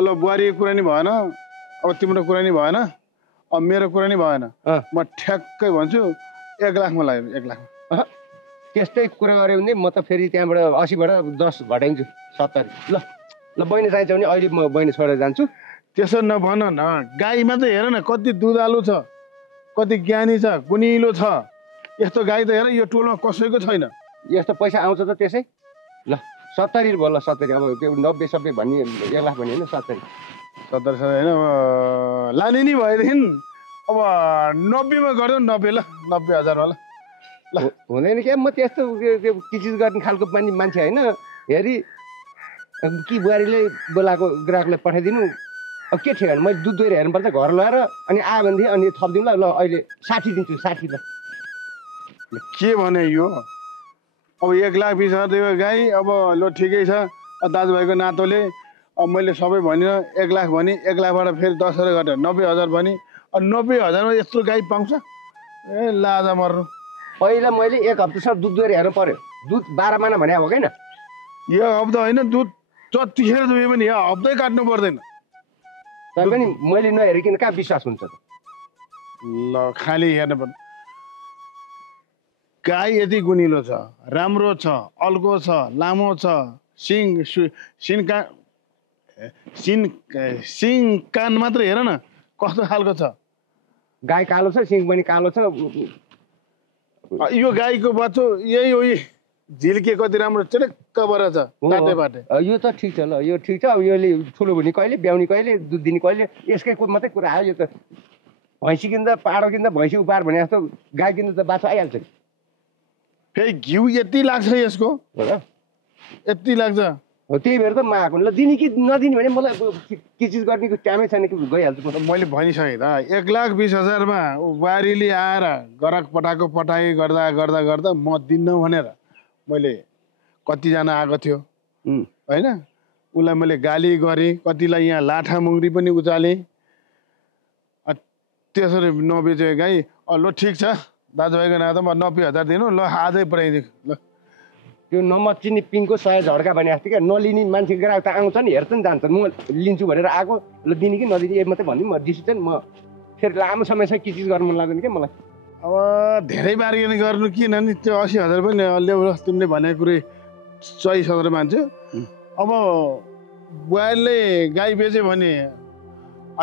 ल बुहारीको कुरा नि भएन अब तिम्रो कुरा नि भएन अब मेरो कुरा नि भएन म ठ्याक्कै भन्छु 1,00,000 मा लाग्यो 1,00,000 त्यस्तै कुरा गऱ्यो भने म त फेरि त्यहाँबाट 80 बाट 10 घटाइदिन्छु 70 ल बहिनी चाहिन्छ भने अहिले म बहिनी छोडेर जान्छु त्यसो नभन न गाईमा त हेर न कति दुधालु छ कति ज्ञानी छ गुनिलो छ यस्तो गाई त हेर यो टोलमा कसैको छैन यस्तो पैसा आउँछ त त्यसै ल 70 भयो ल 70 अब त्यो 90 भन्ने 1,00,000 भन्ने होइन 70 होइन लाने नि भएदेखि अब 90 मा गर्दै 90 ल 90,000 ल ल हुँदैन क्या म त्यस्तो किचिज गर्ने खालको मान्छे होइन हेरी कि बुहारीले बोलाएको ग्राहकलाई पठाइदिनु अब के ठेगान मैले दुध दोहोरी हेर्नुपर्छ घर ल्याएर अनि आयो भनेदेखि अनि थपिदिउँ ल अहिले 60 दिन्छु 60 ल के भने यो अब 1,20,000 दिएको गाई अब ल ठिकै छ दाजुभाइको नातोले अब मैले सबै भनिनँ 1,00,000 भने 1,00,000 बाट फेरि 10,000 घटेर 90,000 भने अब 90,000 मा यस्तो गाई पाउँछ ए लाजा मर्नु पहिला मैले 1 हप्तासम्म दुध दोहोरी हेर्नु पर्यो दुध 12 महिना भने हो होइन यो हप्ता होइन दुध जतिखेर दुए पनि यो हप्तै काट्नु पर्दैन तर पनि मैले नहेरिकन कहाँ विश्वास हुन्छ त ल खाली हेर्नु पर्छ गाई यति गुनिलो छ, राम्रो छ, अल्को छ, लामो छ, सिङ कान मात्र हेर न कस्तो खालको छ। गाई कालो छ, सिङ पनि कालो छ। यो गाईको बच्चो यही हो, झिल्के कति राम्रो चिटक्क बर छ बाटे बाटे। यो त ठिक छ ल, यो ठिक छ। अब योले ठुलो हुने कहिले, ब्याउने कहिले, दुध दिने कहिले, यसकै मात्रै कुरा आयो। यो त भैँसी किन्दा पाडो किन्दा भैँसी उपार भने जस्तो गाई किन्दा त बाछा आइहाल्छ नि। फेरि घिउ यति लाग्छ यसको, यति लाग्छ। हो त्यही भएर त म आएको ल। दिने कि नदिने भने मलाई के चिज गर्नेको टाइमै छैन कि गइहाल्छु। मैले भनिसकेँ त 1,20,000मा बुहारीले आएर गराक पठाइ गर्दा गर्दा गर्दा म दिन्न भनेर मैले कतिजना आएको थियो होइन, उसलाई मैले गाली गरेँ, कतिलाई यहाँ लाठा मुङ्री पनि उचालेँ। त्यसरी नबेचेको गाई ल ठिक छ दाजुभाइको नातामा 90,000 दिनु ल, आजै पठाइदिनु ल। त्यो नमचिने पिङको 100 झड्का भने जस्तो क्या, नलिने मान्छे ग्राहक त आउँछ नि, हेर्छ नि, जान्छ। म लिन्छु भनेर आएको, ल दिने कि नदिने ए मात्रै भनिदिउँ। म डिसिजन म फेरि लामो समयसम्म के चिज गर्नु मन लाग्दैन क्या मलाई। अब धेरै बार्गेनिङ गर्नु किन नि, त्यो 80,000 पनि ल्याउ, तिमीले भनेको कुरै 24,000 मान्छे। अब बुहारीले गाई बेच्यो भने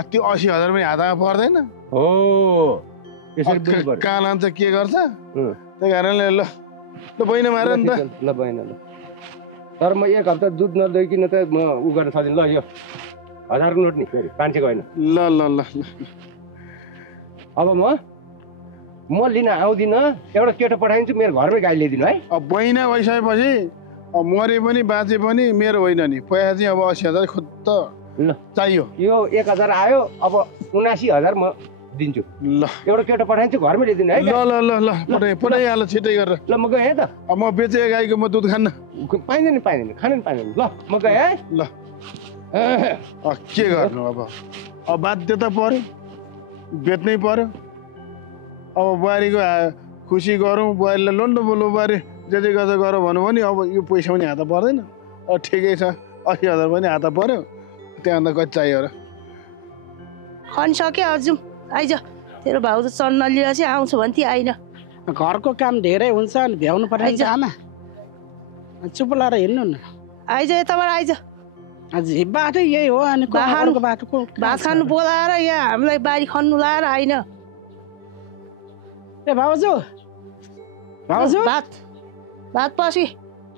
त्यो 80,000 पनि हातमा पर्दैन हो। कहाँ लान्छ के गर्छ, त्यही कारणले ल बहिनी मार नि त। ल बहिनी ल, तर म 1 हप्ता दुध नदिइकन त म उ गर्न सक्दिनँ ल। यो 1000 नोट नि, फेरि 500 होइन। ल ल ल अब म लिन आउँदिनँ, एउटा केटो पठाइदिन्छु, मेरो घरमै गाई ल्याइदिनु है। अब महिना भइसकेपछि मरे पनि बाँचे पनि मेरो होइन नि, पैसा चाहिँ अब 80,000 खुद्द चाहियो। यो 1,000 आयो, अब 79,000 म दिन्छु। ल एउटा केटो पठाइदिन्छु, घरमै ल्याइदिनु है। ल ल ल ल पठाइहाल छिटै गरेर। ल म गएँ है त। अब म बेचेको गाईको म दुध खान्न, पाइँदैन खानु नि पाइँदैन। ल म गएँ है। ल के गर्नु अब बाध्यता पर्यो, बेच्नै पर्यो। अब बुहारीको खुसी गरौँ, बुहारीलाई लोन्डो बोलो बुहारी जे जे गर्छ गर भनौँ भने अब यो पैसा पनि हात पर्दैन। ठिकै छ, 80,000 पनि हात पर्यो, त्यहाँभन्दा कति चाहियो र। खनिसक्यो अर्जुन, आइज। तेरो भाउजू चढ्न लिएपछि आउँछु भन्थे आइन। घरको काम धेरै हुन्छ अनि भ्याउनु पर्छ आमा। चुप लाएर हिँड्नु न। आइज यताबाट आइज। बाटो यही हो, अनि बाटोको भात खानु बोलाएर यहाँ हामीलाई बारी खन्नु लाएर आइन। ए भाउजू भाउजू भात पछि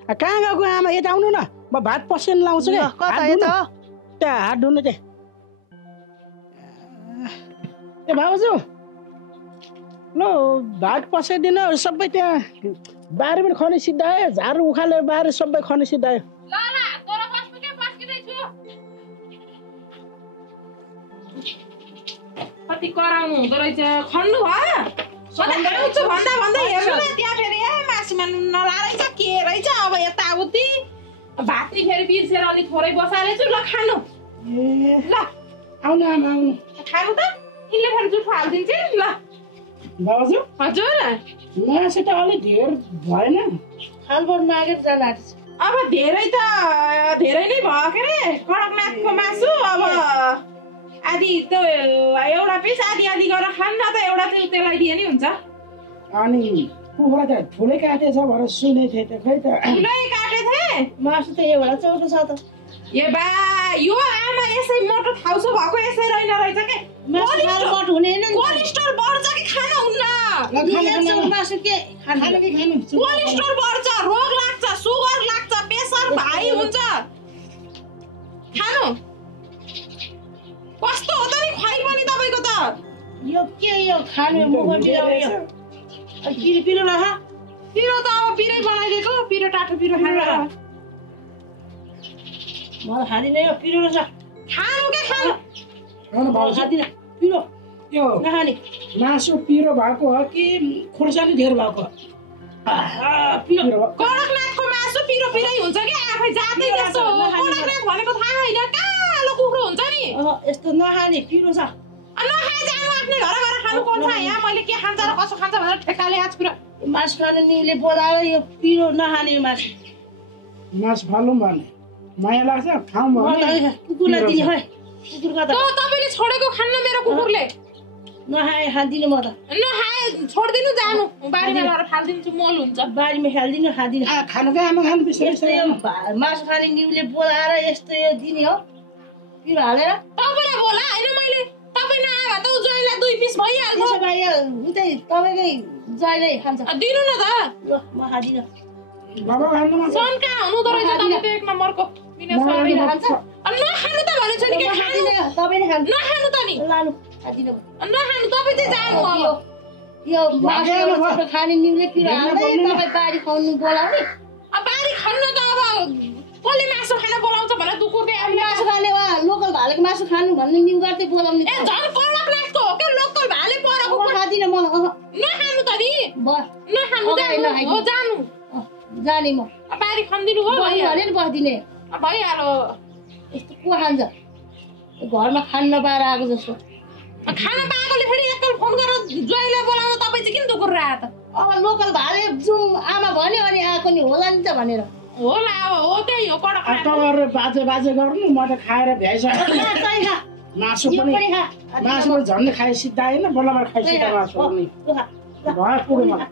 कहाँ गएको आमा, यता आउनु न, म भात पसिन लाउँछु क्या। कता यता त्यहाँ हात धुनु त्यहाँ। ए भाउजू ल भात पसाइदिनु, सबै त्यहाँ बारी पनि खने सिद्धायो, झाडु उखालेर बारी सबै खने सिद्धायो। कति कराउनु हुँदो रहेछ, खन्नु भयो आउँछु भन्दा भन्दै हेर्नु न, त्यहाँ फेरि मासुमा नलारहेछ के रहेछ। अब यताउति भात नि फेरि बिर्सेर अलिक थोरै बसालेछु। ल खानु, ल आउनु आमा आउनु, खानु त। यिनले फेरि जुठो हालिदिन्छ नि। ल भाउजू हजुर, मासु त अलिक धेर भएन, खालबाट मागेर जान आँट्छ। अब धेरै त धेरै नै भयो के अरे कडकनाथको मासु। अब आधी त एउटा पिस आधी आधी गरेर खान्न त, एउटा चाहिँ त्यसलाई दिए नि हुन्छ। अनि कुखुरा त ठुलै काटेछ भनेर सुनेको थिएँ त, खै त ठुलै काटे थिए। मासु त एउटा चौधो छ त। ए बा, यो आमा यसै मोटो थाउसो भएको यसै रहेन रहेछ के। मोटो हुने हैन नि, कोलेस्ट्रोल बढ्छ कि खान हुन्न। मासु के खानु कि खानु, कोलेस्ट्रोल बढ्छ, रोग लाग्छ, सुगर लाग्छ, प्रेसर हाई हुन्छ। खानु कस्तो हो त नि खुवाइ पनि तपाईको त। यो के यो खानु मुखमा बिराउने यो पिरो रह। पिरो त अब पिरै बनाइदिएको, पिरो टाटो पिरो खानु। मलाई खादिन यो पिरो रहेछ। खानु के खानु, खादिन पिरो। यो नखाने मासु पिरो भएको हो कि खुर्सानी धेर भएको? कडकनाथको मासु पिरो पिरै हुन्छ कि, आफै जातै त्यस्तो हो। कडकनाथ भनेको थाहा होइन, कालो कुखुरो हुन्छ नि। यस्तो नखाने पिरो छ। नखाए जानु आफ्नै घर गएर खानु। कोन छ यहाँ मैले के खान्छ र कसो खान्छ भनेर ठेक्काले आज पुरा मासु खानु निले बोलाएर यो पिरो नखाने मासु। मासु फालौँ भने माया लाग्छ, खाउँ भने कुकुरलाई दिने है। कुकुरका त तपाईँले छोडेको खान्न मेरो कुकुरले। नखाए खादिनु म त नखाए छोड्दिनु जानु बारीमा लगेर फाल्दिन्छु मल हुन्छ बारीमा खादिनु खादिनु खानु कहाँ आमा खानु बिस्तारै मासु खाने निउले बोलाएर यस्तो यो दिने हो पिरो हालेर तपाईँलाई बोला होइन मैले तपाईँ नआए भए त ऊ ज्वाइँलाई 2 पिस भइहाल्छ त्यसो भए उतै तपाईँकै जहिले खान्छ दिनु न त ल म खादिनँ सन्का हुनुहुँदो रहेछ तपाईँ त्यो 1 नम्बरको तपाईँले खान्छ नखानु त भनेको छु नि के खानु तपाईँले खान्छ नखानु त नि लानु खादिनँ नखानु तपाईँ चाहिँ जानु अब यो मासु खाने निउले पिरो हाल्दै तपाईँ बारी खुवाउनु बोलाउने अब बारी खन्न त अब कसले मासु खान बोलाउँछ भनेर दुकुर्दै मासु खाने वा लोकल भालेको मासु खानु भन्ने निउ गर्दै बोलाउने ए झन् पल्लक नाचको हो के लोकल भाले परेको म खादिनँ म नखानु त नि नखानु जानु हो जानु जाने म बारी खन्दिनु हो भने नि बस्दिने भइहाल्यो यस्तो को खान्छ घरमा खान नपाएर आएको जस्तो खाना पाएकोले फेरि एकल फोन गरेर ज्वाइँलाई बोलाउनु तपाईँ चाहिँ किन दुकुर्रा त अब लोकल भाले जाउँ आमा भन्यो अनि आएको नि होला नि त भनेर होला अब हो त्यही हो कडक तपाईँहरू बाजे गर्नु म त खाएर भ्याइसक्यो मासु पनि मासु झन् खाए सिद्धाएन बल्लबाट खाइसिद्धा मासु पनि भयो पुग्यो मलाई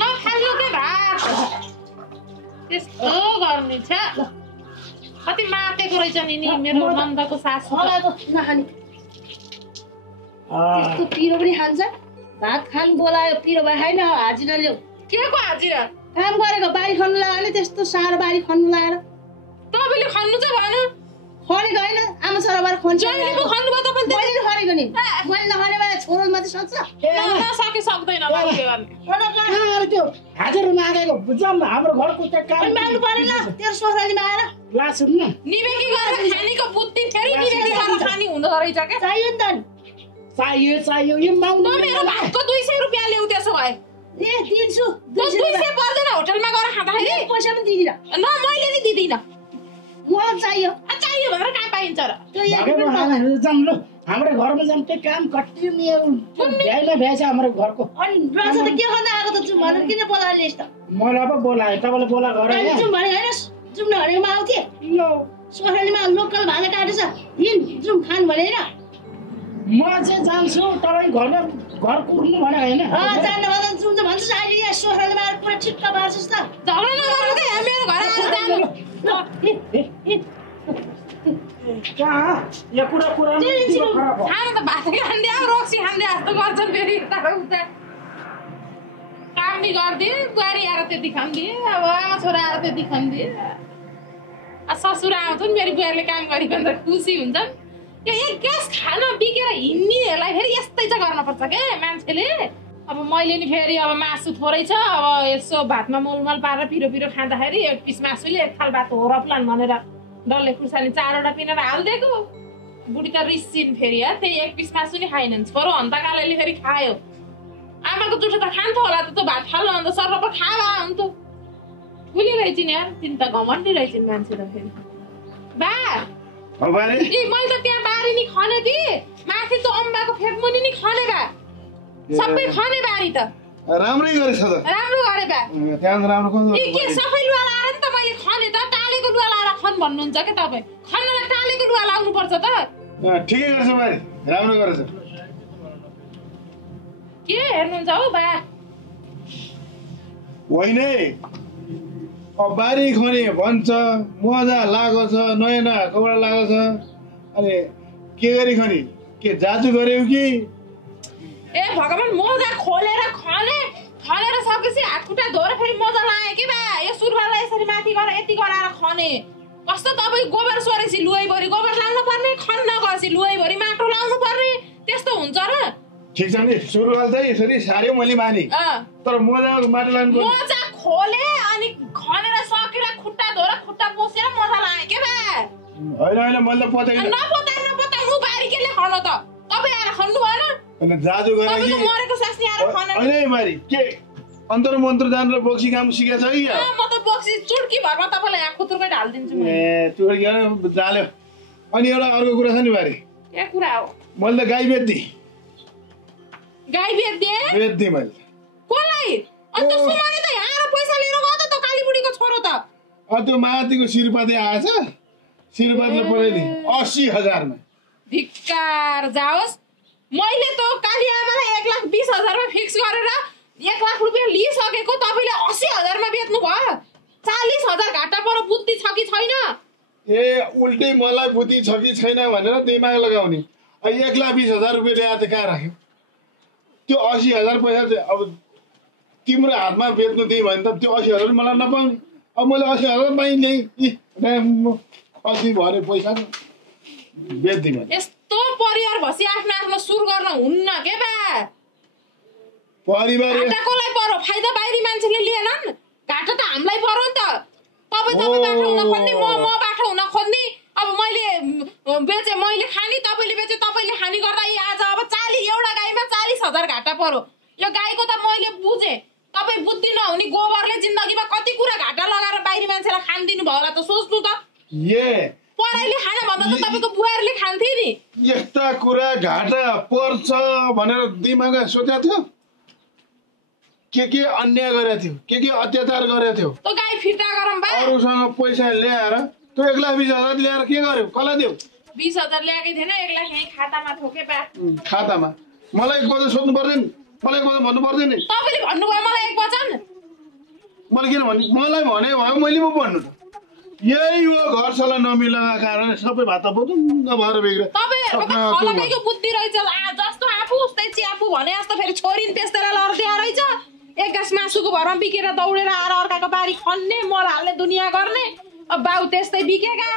नखानु के भात त्यस्तो गर्ने छ कति मातेको रहेछ नि मेरो नन्दको सासु नखाने त्यस्तो पिरो पनि खान्छ भात खानु बोलायो पिरो भए खाएन हाजिरा ल्याऊ के को हाजिरा काम गरेको बारी खन्नु लाग्यो त्यस्तो साह्रो बारी खन्नु लगाएर तपाईँले खन्नु चाहिँ भएन खनेको होइन आमा छोराबाट खन्छ जहिले पो खन्नु भयो तपाईँले मैले खनेको नि मैले नखने भए छोरो मात्रै सक्छ नसके सक्दैन त्यो हाजिरा मागेको बुझ्छौँ हाम्रो घरको त्यो काम माग्नु परेन तेरो छोराले मागेर ला सुन्न निवेकी गरेर खानेको बुद्धि फेरि निवेकी गरेर खाने हुँदो रहेछ के चाहियो नि त चाहियो यो माग्नु मेरो भातको 200 रुपियाँ ल्याउ त्यसो भए ए दिन्छु 200 पर्दैन होटलमा गएर खाँदाखेरि पैसा पनि दिदिनँ न मैले नि दिदिनँ मलाई चाहियो चाहियो भनेर कहाँ पाइन्छ र जाम ल हाम्रो घरमा जाम त्यो काम कति भ्याइमा भ्याएछ हाम्रो घरको अनि राजा त के गर्दै आएको त जाउँ भनेर किन बोलाएर ल्याइस् त मलाई पो बोलाए तपाईँले बोला घर जाउँ भने होइन जाउँ न भनेको आउँथे सोखरालीमा लोकल भाले काटेछ हिँड जाउँ खानु भने होइन म चाहिँ जान्छु तपाईँ घरमा घर कुर्नु भने होइन जान्नु भन्दा जाउँ भन्छु अहिले यहाँ सोखरालीमा आएर पुरा ठिक्क पार्छस् त झगडा नगर्नु के मेरो घर आएर जानु कहाँ यो कुरा खाना त भात खाँदै अब रक्सी खाँदै जस्तो गर्छन् फेरि उता काम नि गरिदिए बुहारी आएर त्यति खान्दिए अब आमा छोरा आएर त्यति खान्दिए ससुरा आउँछन् मेरो बुहारीले काम गरी भनेर खुसी हुन्छन् यो एक ग्यास खाना बिकेर हिँड्नेहरूलाई फेरि यस्तै चाहिँ गर्नुपर्छ के मान्छेले अब मैले नि फेरि अब मासु थोरै छ अब यसो भातमा मोलमल पारेर पिरो पिरो खाँदाखेरि 1 पिस मासुले 1 थाल भात हो रप्लान भनेर डल्ले खुर्सानी 4वटा पिनेर हालिदिएको बुढी त रिसिन् फेरि त्यही 1 पिस मासु नि खाइनन् छोरो हन्तकाले फेरि खायो आमाको जुठो त खान्थ्यो होला त भात फाल्नु अन्त सर्वप खावा हुन्थ्यो ठुली रहेछन् यार तिन त घमण्डी रहेछन् मान्छे त फेरि बा मैले त त्यहाँ बारी नि खने थिएँ माथि त अम्बाको फेदमुनि नि खने बा सबै खने बारी त राम्रै गरेछ त राम्रो गरे बा त्यहाँ राम्रो कस्तो के सबै लुवा लाएर नि त मैले खने त टालेको लुवा लाएर खन भन्नुहुन्छ के तपाईँ खन्नलाई टालेको लुवा लाउनु पर्छ त ठिकै गरेछ बारी राम्रो गरेछ के हेर्नुहुन्छ हौ बा होइन अब बारी खने भन्छ मजा लागेको छ नयाँ नयाँ कपडा लागेको छ अनि के गरी खने के जादु गर्यो कि ए भगवान मोजा खोलेर खनेर सकेपछि हात खुट्टा धोएर फेरि मोजा लाए के बा यो सुरुवाललाई यसरी माथि गरेर यति गराएर खने कस्तो तपाईँ गोबर सोरेपछि लुवैभरि गोबर लाउनु पर्ने खन्न गएपछि लुवैभरि माटो लाउनु पर्ने त्यस्तो हुन्छ र ठिक छ नि सुरुवाल चाहिँ यसरी सार्यो मैले माने तर मोजा माटो लाउनु मोजा खोले अनि खनेर सकेर खुट्टा धोएर खुट्टा पोसेर मोजा लाए के बा होइन मैले पताइनँ नपताउनु बारी केले खन त तपाईँ आएर खन्नु भएन अनि जादु गरे कि मरेको सास्नी आएर खने होइन मारी के अन्तर मन्त्र जानेर बोक्सी काम सिकेछ कि म त बोक्सी चुड्की भरमा तपाईलाई यहाँ खुतुरकै ढाल्दिन्छु म ए चुड्की जाल्यो अनि एउटा अर्को कुरा छ नि बारी के कुरा हो मैले त गाई बेच्दी बेच्दी मैले कसलाई अनि त सुमले त यहाँ आएर पैसा लिएर गयो त कालीबुढीको छोरो त त्यो माथिको शिरपाते आएछ शिरपातले पठाइदिए 80,000 मा धिक्कार जाओस्। मैले त काली आमालाई 1,20,000 मा फिक्स गरेर 1 लाख रुपियाँ लिइसकेको तपाईले 80,000 मा बेच्नु भयो। 40,000 घाटा परो बुद्धि छ कि छैन? ए उल्टै मलाई बुद्धि छ कि छैन भनेर दिमाग लगाउने। 1,20,000 रुपियाँ ल्याएर त कहाँ राख्यो? त्यो 80,000 पैसा चाहिँ अब तिम्रो हातमा बेच्नु दिए भने त त्यो 80,000 मलाई नपाउने। अब मैले 80,000 पाइने कति भरे पैसा बेच्दिनँ। यस्तो परिवार भसी आफ्नो सुर गर्न हुन्न के बा? परिवार घाटाकोलाई परो, फाइदा बाहिरी मान्छेले लिएनन्। घाटा त हामीलाई परो नि त। तपाईँ बाटो हुन खोज्ने, म बाटो हुन खोज्ने। अब मैले बेचे मैले खाने, तपाईँले बेचे तपाईँले खाने गर्दा आज अब 40 एउटा गाईमा 40,000 घाटा परो। यो गाईको त मैले बुझेँ। तपाईँ बुद्धि नहुने गोबरले जिन्दगीमा कति कुरा घाटा लगाएर बाहिरी मान्छेलाई खान दिनु भयो होला त सोच्नु त। पराइले खाना भन्दा त तपाईँको बुहारीले खान्थे नि। यस्ता कुरा घाटा पर्छ भनेर दिमागमा सोचेको थियो? के अन्याय गरेको थियो, के अत्याचार गरेको थियो? त गाई फिर्ता गरौँ बा। अरूसँग पैसा ल्याएर त्यो 1,20,000 ल्याएर के गर्यो? कसलाई दियो? 20,000 ल्याएकै थिएन, 1 लाख यही खातामा थोके बा। खातामा? मलाई एक वचन सोध्नु पर्दैन? मलाई एक वचन भन्नु पर्दैन? तपाईँले भन्नुभयो मलाई एक वचन। मैले किन भन्ने? मलाई भने भयो मैले पो भन्नु त। यही हो घर सल्लाह नमिलाएको कारण सबै भात बदुङ्ग भएर बिग्रे। तपाईँहरूको अलगैको बुद्धि रहेछ। जस्तो आफू उस्तै च्यापू भने जस्तो फेरि छोरी त्यस्तै लड्दिया रहेछ। एक गाँस मासुको भरमा बिकेर दौडेर आएर अर्काको बारी खन्ने, मल हाल्ने, दुनियाँ गर्ने। अब बाउ त्यस्तै बिकेका।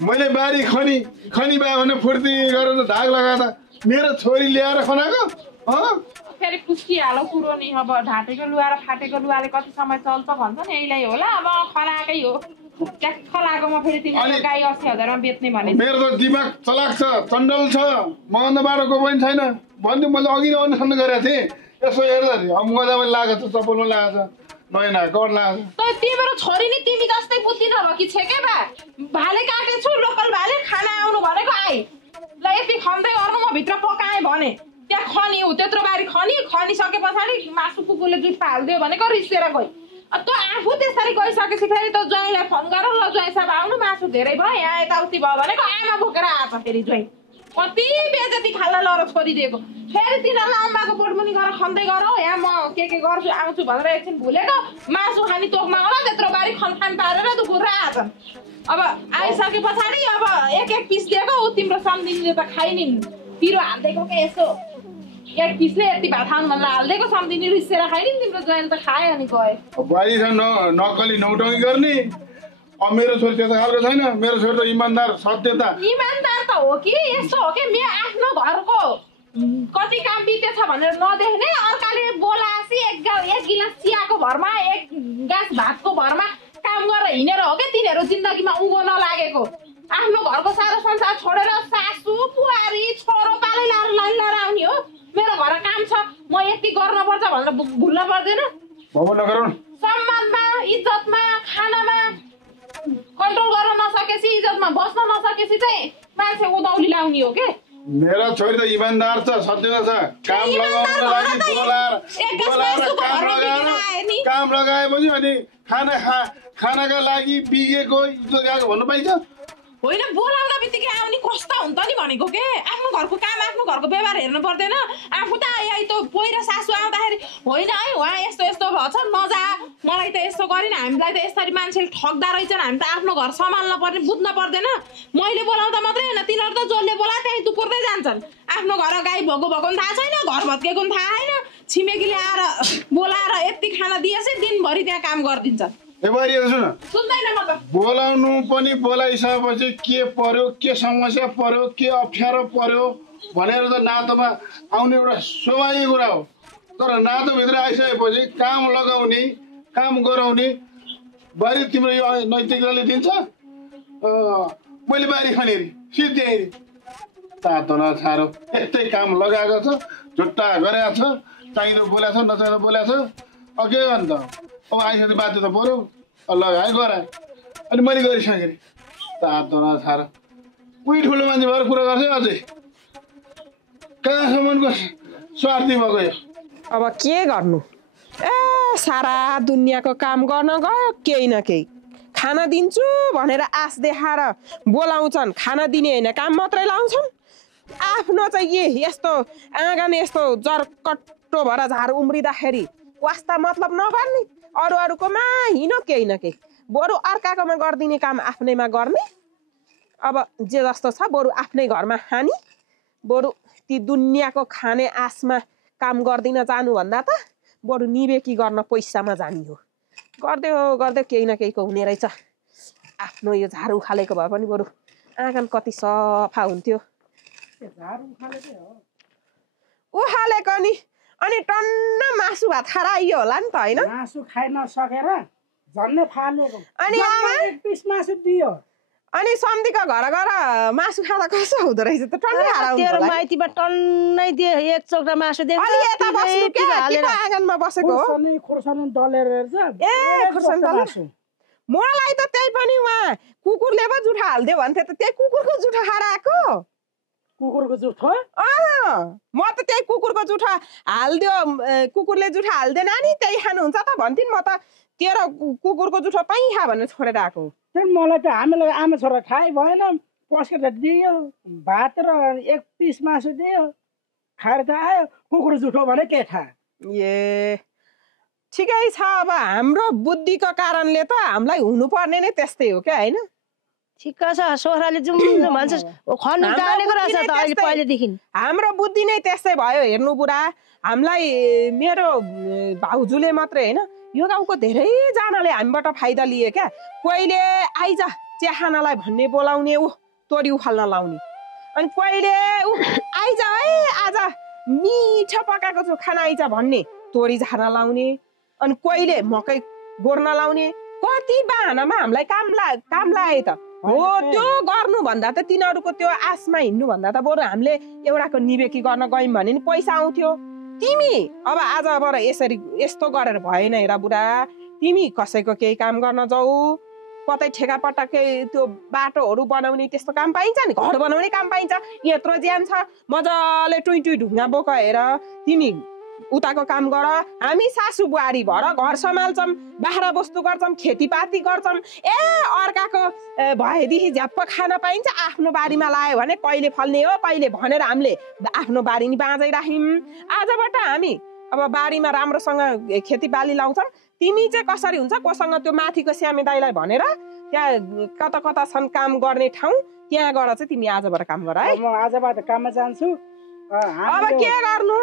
मैले बारी खनी बायो भने फुर्ती गरेर धाग लगाएर मेरो छोरी ल्याएर खनाएको? फेरि खुस्किहालो कुरो नि। अब ढाँटेको लुगा र फाटेको लुगाले कति समय चल्छ भन्छ नि, यहीलाई होला। अब खलाएकै हो। खलाएकोमा फेरि तिमीले गाई 80,000 मा बेच्ने भने मेरो त दिमाग चलाक छ, चण्डल छ। मगन्दा बाटोको पनि छैन भन्दै मैले अघि नै अनुसन्धान गरेको थिएँ। यसो हेर्दा मजा पनि लागेको छ, चप्पलमा लागेको छ, नयाँ नयाँ कट लागेको छ। तिम्रो छोरी नि तिमी जस्तै बुद्धि नभयो कि छे के बा? भाले काटेछु, लोकल भाले खाना आउनु भनेको आइ ल यति खन्दै गर्नु, म भित्र पकाएँ भने त्यहाँ खनी हो। त्यत्रो बारी खनिसके पछाडि मासु कुकुरले जुठा हालिदियो भनेको रिसेर गयो। तँ आफू त्यसरी गइसकेपछि फेरि त ज्वाइँलाई फोन गर, ल ज्वाइँ साहब आउनु, मासु धेरै भयो, यहाँ यताउति भयो भनेको आमा बोकेर आएछ। फेरि ज्वाइँ कति बेजती खाल्ला लर छोडिदिएको। फेरि तिनीहरूलाई अम्बाको बोटमुनि गएर खन्दै गर, यहाँ म के गर्छु आउँछु भनेर एकछिन भुलेको मासु खाने तोकमा होला। त्यत्रो बारी खनखान पारेर दुखुर आएछन्। अब आइसके पछाडि अब एक पिस दिएको, ऊ तिम्रो सम्झिनीले त खाइनि, पिरो हालिदिएको के यसो एक पिसले यति भात खानु भनेर हालिदिएको, सम्झिनी रिसेर खाइनि, तिम्रो ज्वाइँले त खायो अनि गयो। बुहारीसँग नक्कली नौटङ्गी गर्ने। अब मेरो छोरी त्यता खालको छैन। मेरो छोरी त इमान्दार, सत्यता। इमान्दार त हो कि यस्तो हो कि मेरो आफ्नो घरको कति काम बितेछ भनेर नदेख्ने, अर्काले बोलासी एक गिलास चियाको भरमा, एक गाँस भातको भरमा काम गरेर हिँडेर हो कि तिनीहरू जिन्दगीमा उँभो नलागेको। आफ्नो घरको सारो संसार छोडेर सासू बुहारी छोरो पालै लाएर आउने हो। मेरो घर काम छ, म यति गर्नुपर्छ भनेर भुल्न पर्दैन। सम्मानमा, इज्जतमा, खानामा कन्ट्रोल गर्न नसकेपछि, इज्जतमा बस्न नसकेपछि चाहिँ मान्छे उदाउली लाउने हो के। मेरो छोरी त इमान्दार छ, सत्यता छ। काम लगाएपछि अनि खानाका लागि बिगेको इज्जत गएको भन्नु पाइन्छ? होइन, बोलाउँदा बित्तिकै आउने कस्तो हुन्छ नि भनेको के। आफ्नो घरको काम, आफ्नो घरको व्यवहार हेर्नु पर्दैन? आफू त यही त पहिला सासू आउँदाखेरि होइन है उहाँ यस्तो यस्तो भएछ, नजा, मलाई त यस्तो गरेन, हामीलाई त यसरी मान्छेले ठग्दा रहेछन्, हामी त आफ्नो घर सम्हाल्न पर्ने, बुझ्न पर्दैन? मैले बोलाउँदा मात्रै होइन, तिनीहरू त जसले बोला त्यही दुपुर्दै जान्छन्। आफ्नो घर गाई भएको थाहा छैन, घर भत्केको थाहा छैन, छिमेकीले आएर बोलाएर यति खाना दिएपछि दिनभरि त्यहाँ काम गरिदिन्छ। बोलाउनु पनि बोलाइसकेपछि के पर्यो, के समस्या पर्यो, के अप्ठ्यारो पर्यो भनेर त नातोमा आउने एउटा स्वाभाविक कुरा हो। तर नातोभित्र आइसकेपछि काम लगाउने, काम गराउने बारी तिम्रो यो नैतिकताले दिन्छ? मैले बारी खनेरी सिद्धेरी तातो नछारो यस्तै काम लगाएको छ, झुट्टा गरेको छ, चाहिँदो बोलेको छ, नचाहिँदो बोलेको छ। के अन्त अब आइसक्यो बाध्य त पऱ्यो, ल है गराए। अनि मैले गरिसकेँ तातो नछारो। उही ठुलो मान्छे भएर कुरा गर्छ अझै। कहाँसम्मको स्वार्थी भएको यो। अब के गर्नु, सारा दुनियाँको काम गर्न गयो, केही न केही खाना दिन्छु भनेर आश देखाएर बोलाउँछन् खाना दिने होइन काम मात्रै लाउँछन् आफ्नो चाहिँ यस्तो आँगन यस्तो जरकट्टो भएर झार उम्रिँदाखेरि वास्ता मतलब नगर्ने अरूकोमा हिँड्यो केही न केही बरु अर्काकोमा गरिदिने काम आफ्नैमा गर्ने अब जे जस्तो छ बरु आफ्नै घरमा खाने बरु ती दुनियाँको खाने आशमा काम गर्दिन जानुभन्दा त बरु निवेकी गर्न पैसामा जाने हो गर्दै केही न केहीको हुने रहेछ आफ्नो यो झार उखालेको भए पनि बरु आँगन कति सफा हुन्थ्यो उखालेको नि अनि टन्न मासु भात खाएर आइयो होला नि त होइन मासु खाइ नसकेर झन्नै फालेको अनि आमा एक पिस मासु दियो अनि सम्धीको घर गएर मासु खाँदा कसो हुँदो रहेछ त टन्नै खाएर आउनु तेरो माइतीमा टन्नै दियो एक चोक्रा मासु दियो अलि यता बस्नु के किन आँगनमा बसेको हो खुर्सानी डलेर हेर्छ ए खुर्सानी डलेर मलाई त त्यही पनि उहाँ कुकुरले पो जुठा हाल्दियो भन्थे त त्यही कुकुरको जुठा खाएर आएको कुकुरको जुठो म त त्यही कुकुरको जुठा हाल्दियो कुकुरले जुठा हाल्दैन नि त्यही खानुहुन्छ त भन्थिन् म त तेरो कुकुरको जुठो पाइ खा भनेर छोडेर आएको मलाई त हामीलाई आमा छोरा खाइ भएन पस्केर दियो भात र एक पिस मासु दियो खाएर त आयो कुकुर जुठो भने के खा ए ठिकै छ अब हाम्रो बुद्धिको कारणले त हामीलाई हुनुपर्ने नै त्यस्तै हो क्या होइन ठिक छ सोह्राले जुम भन्छ खन्नु जानेको रहेछ त अहिले पहिलेदेखि हाम्रो बुद्धि नै त्यस्तै भयो हेर्नु बुढा हामीलाई मेरो भाउजूले मात्रै होइन यो गाउँको धेरैजनाले हामीबाट फाइदा लिए क्या कहिले आइज चिया खानालाई भन्ने बोलाउने ऊ तोरी उखाल्न लाउने अनि कहिले ऊ आइज है आज मिठो पकाएको छु खाना आइज भन्ने तोरी झार्न लाउने अनि कहिले मकै गोड्न लाउने कति बाहनामा हामीलाई काम लाए त हो त्यो गर्नु भन्दा त तिनीहरूको त्यो आशमा हिँड्नु भन्दा त बरु हामीले एउटाको निवेकी गर्न गयौँ भने नि पैसा आउँथ्यो तिमी अब आजबाट यसरी यस्तो गरेर भएन हेर बुढा तिमी कसैको केही काम गर्न जाऊ कतै ठेकापट्टाकै त्यो बाटोहरू बनाउने त्यस्तो काम पाइन्छ नि घर बनाउने काम पाइन्छ यत्रो ज्यान छ मजाले टुई ढुङ्गा बोकाएर तिमी उताको काम गर हामी सासु बुहारी भएर घर सम्हाल्छौँ बाख्रा बस्तु गर्छौँ खेतीपाती गर्छौँ ए अर्काको भएदेखि झ्याप्प खान पाइन्छ आफ्नो बारीमा लायो भने कहिले फल्ने हो कहिले भनेर हामीले आफ्नो बारी नि बाँझै राख्यौँ आजबाट हामी अब बारीमा राम्रोसँग खेतीबाली लाउँछौँ तिमी चाहिँ कसरी हुन्छ कोसँग त्यो माथिको श्यामे दाइलाई भनेर त्यहाँ कता छन् काम गर्ने ठाउँ त्यहाँ गएर चाहिँ तिमी आजबाट काम गर है म आजबाट काममा जान्छु अब के गर्नु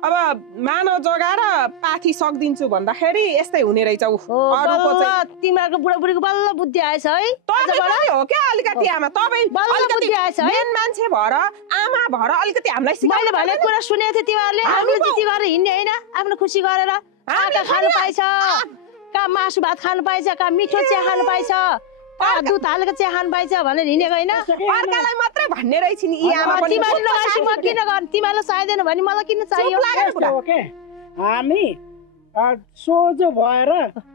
अब मानव जगाएर पाथी सक्दिन्छु भन्दाखेरि यस्तै हुने रहेछ तिमीहरूको बुढाबुढीको बल्ल बुद्धि आएछ है हो क्या अलिकति आमा तपाईँ मेन मान्छे भएर आमा भएर अलिकति हामीलाई मैले भने कुरा सुनेको थिएँ तिमीहरूले आफ्नो जिती गरेर हिँड्ने होइन आफ्नो खुसी गरेर खानु पाइछ कहाँ मासु भात खानु पाइछ कहाँ मिठो चिया खानु पाइछ दुध हालेको चिया खानु पाइछ भनेर हिँडेको होइन अर्कालाई मात्रै भन्ने रहेछ नि तिमीहरूले लगाएपछि म किन गर्नु तिमीहरूलाई चाहिँदैन भने मलाई किन चाहियो हामी सोझो भएर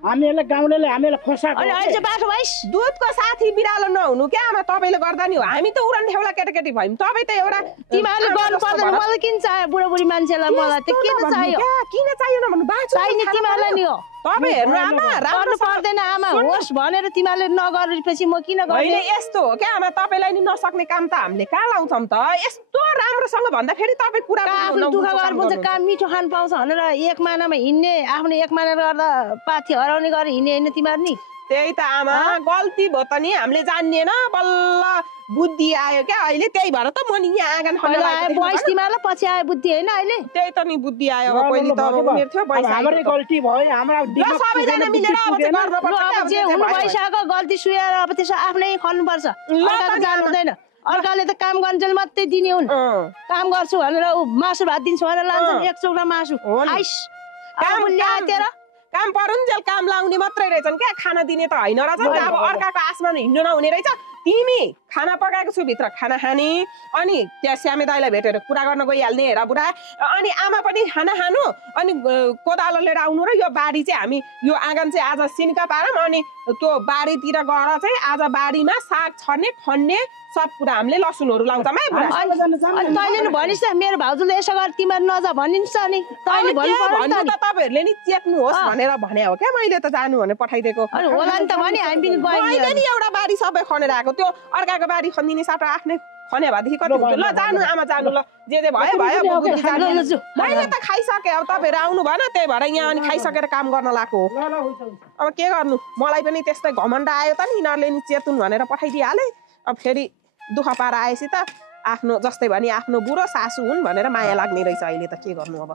हामीलाई गाउँलेले हामीलाई फसाएको दुधको साथी बिरालो नहुनु क्या आमा तपाईँले गर्दा नि हो हामी त उडान ठेउला केटाकेटी भयौँ तपाईँ त एउटा तिमीहरूले गर्नु पर्दैन मलाई किन चाहियो बुढाबुढी मान्छेलाई मलाई त किन चाहियो किन चाहियो नभन्नु चाहिने तिमीहरूलाई नि हो तपाईँ हेर्नु आमा गर्नु पर्दैन आमा होस् भनेर तिमीहरूले नगरेपछि म किन गर्ने यस्तो हो क्या आमा तपाईँलाई नि नसक्ने काम त हामीले कहाँ लाउँछौँ त यस्तो राम्रोसँग भन्दाखेरि तपाईँ कुरा आफ्नो दुःख गरेर काम मिठो खानु पाउँछ भनेर एक महिनामा हिँड्ने आफ्नो एक महिना गर्दा पाथी हराउने गरेर हिँड्ने होइन तिमीहरू नि त्यही त आमा गल्ती भयो त नि हामीले जान्नेन बल्ल बुद्धि आयो क्या अहिले त्यही भएर त म नि यहाँ आँगन बयस तिमीहरूलाई पछि आयो बुद्धि होइन अहिले त्यही त नि बुद्धि आयो अब पहिले त उमेर थियो हाम्रो गल्ती भयो हाम्रो सबैजना मिलेर अब चाहिँ गर्नुपर्छ जे हुनु भइसक्यो गल्ती सुएर अब त्यसो आफ्नै खन्नुपर्छ अर्काको जानु हुँदैन अर्काले त काम गर्नुले मात्रै दिने हुन् काम गर्छु भनेर मासु भात दिन्छु भनेर लान्छन् एक चौरा मासु काम परुन्जेल काम लाउने मात्रै रहेछन् क्या खाना दिने त होइन रहेछ अब अर्काको आसमा हिँड्नु नहुने रहेछ तिमी खाना पकाएको छु भित्र खाना खाने अनि त्यहाँ श्यामे दाइलाई भेटेर कुरा गर्न गइहाल्ने हेर बुढा अनि आमा पनि खाना खानु अनि कोदालो लिएर आउनु र यो बारी चाहिँ हामी यो आँगन चाहिँ आज सिन्का पारौँ अनि त्यो बारीतिर गएर चाहिँ आज बारीमा साग छर्ने खन्ने सब कुरा हामीले लसुनहरू लाउँछौँ है बुढा अनि तैँले नि भनिस् त मेरो भाउजूले यसो गर तिमीहरू नजा भनिन्छ नि तैँले भन्नु पर्यो त तपाईँहरूले नि चेक्नुहोस् भनेर भने हो क्या मैले त जानु भने पठाइदिएको अनि होला नि त भने हामी पनि मैले नि एउटा बारी सबै खनेर आएको त्यो अर्काको बारी खनिदिने साटो आफ्नै खने भएदेखि कति हुन्थ्यो ल जानु आमा जानु ल जे भयो मैले त खाइसकेँ अब तपाईँहरू आउनु भएन त्यही भएर यहाँ अनि खाइसकेर काम गर्न लाग्यो अब के गर्नु मलाई पनि त्यस्तै घमण्ड आयो त नि यिनीहरूले नि चेतुन भनेर पठाइदिइहाले अब फेरि दुःख पाएर आएपछि त आफ्नो जस्तै भने आफ्नो बुढो सासू हुन् भनेर माया लाग्ने रहेछ अहिले त के गर्नु अब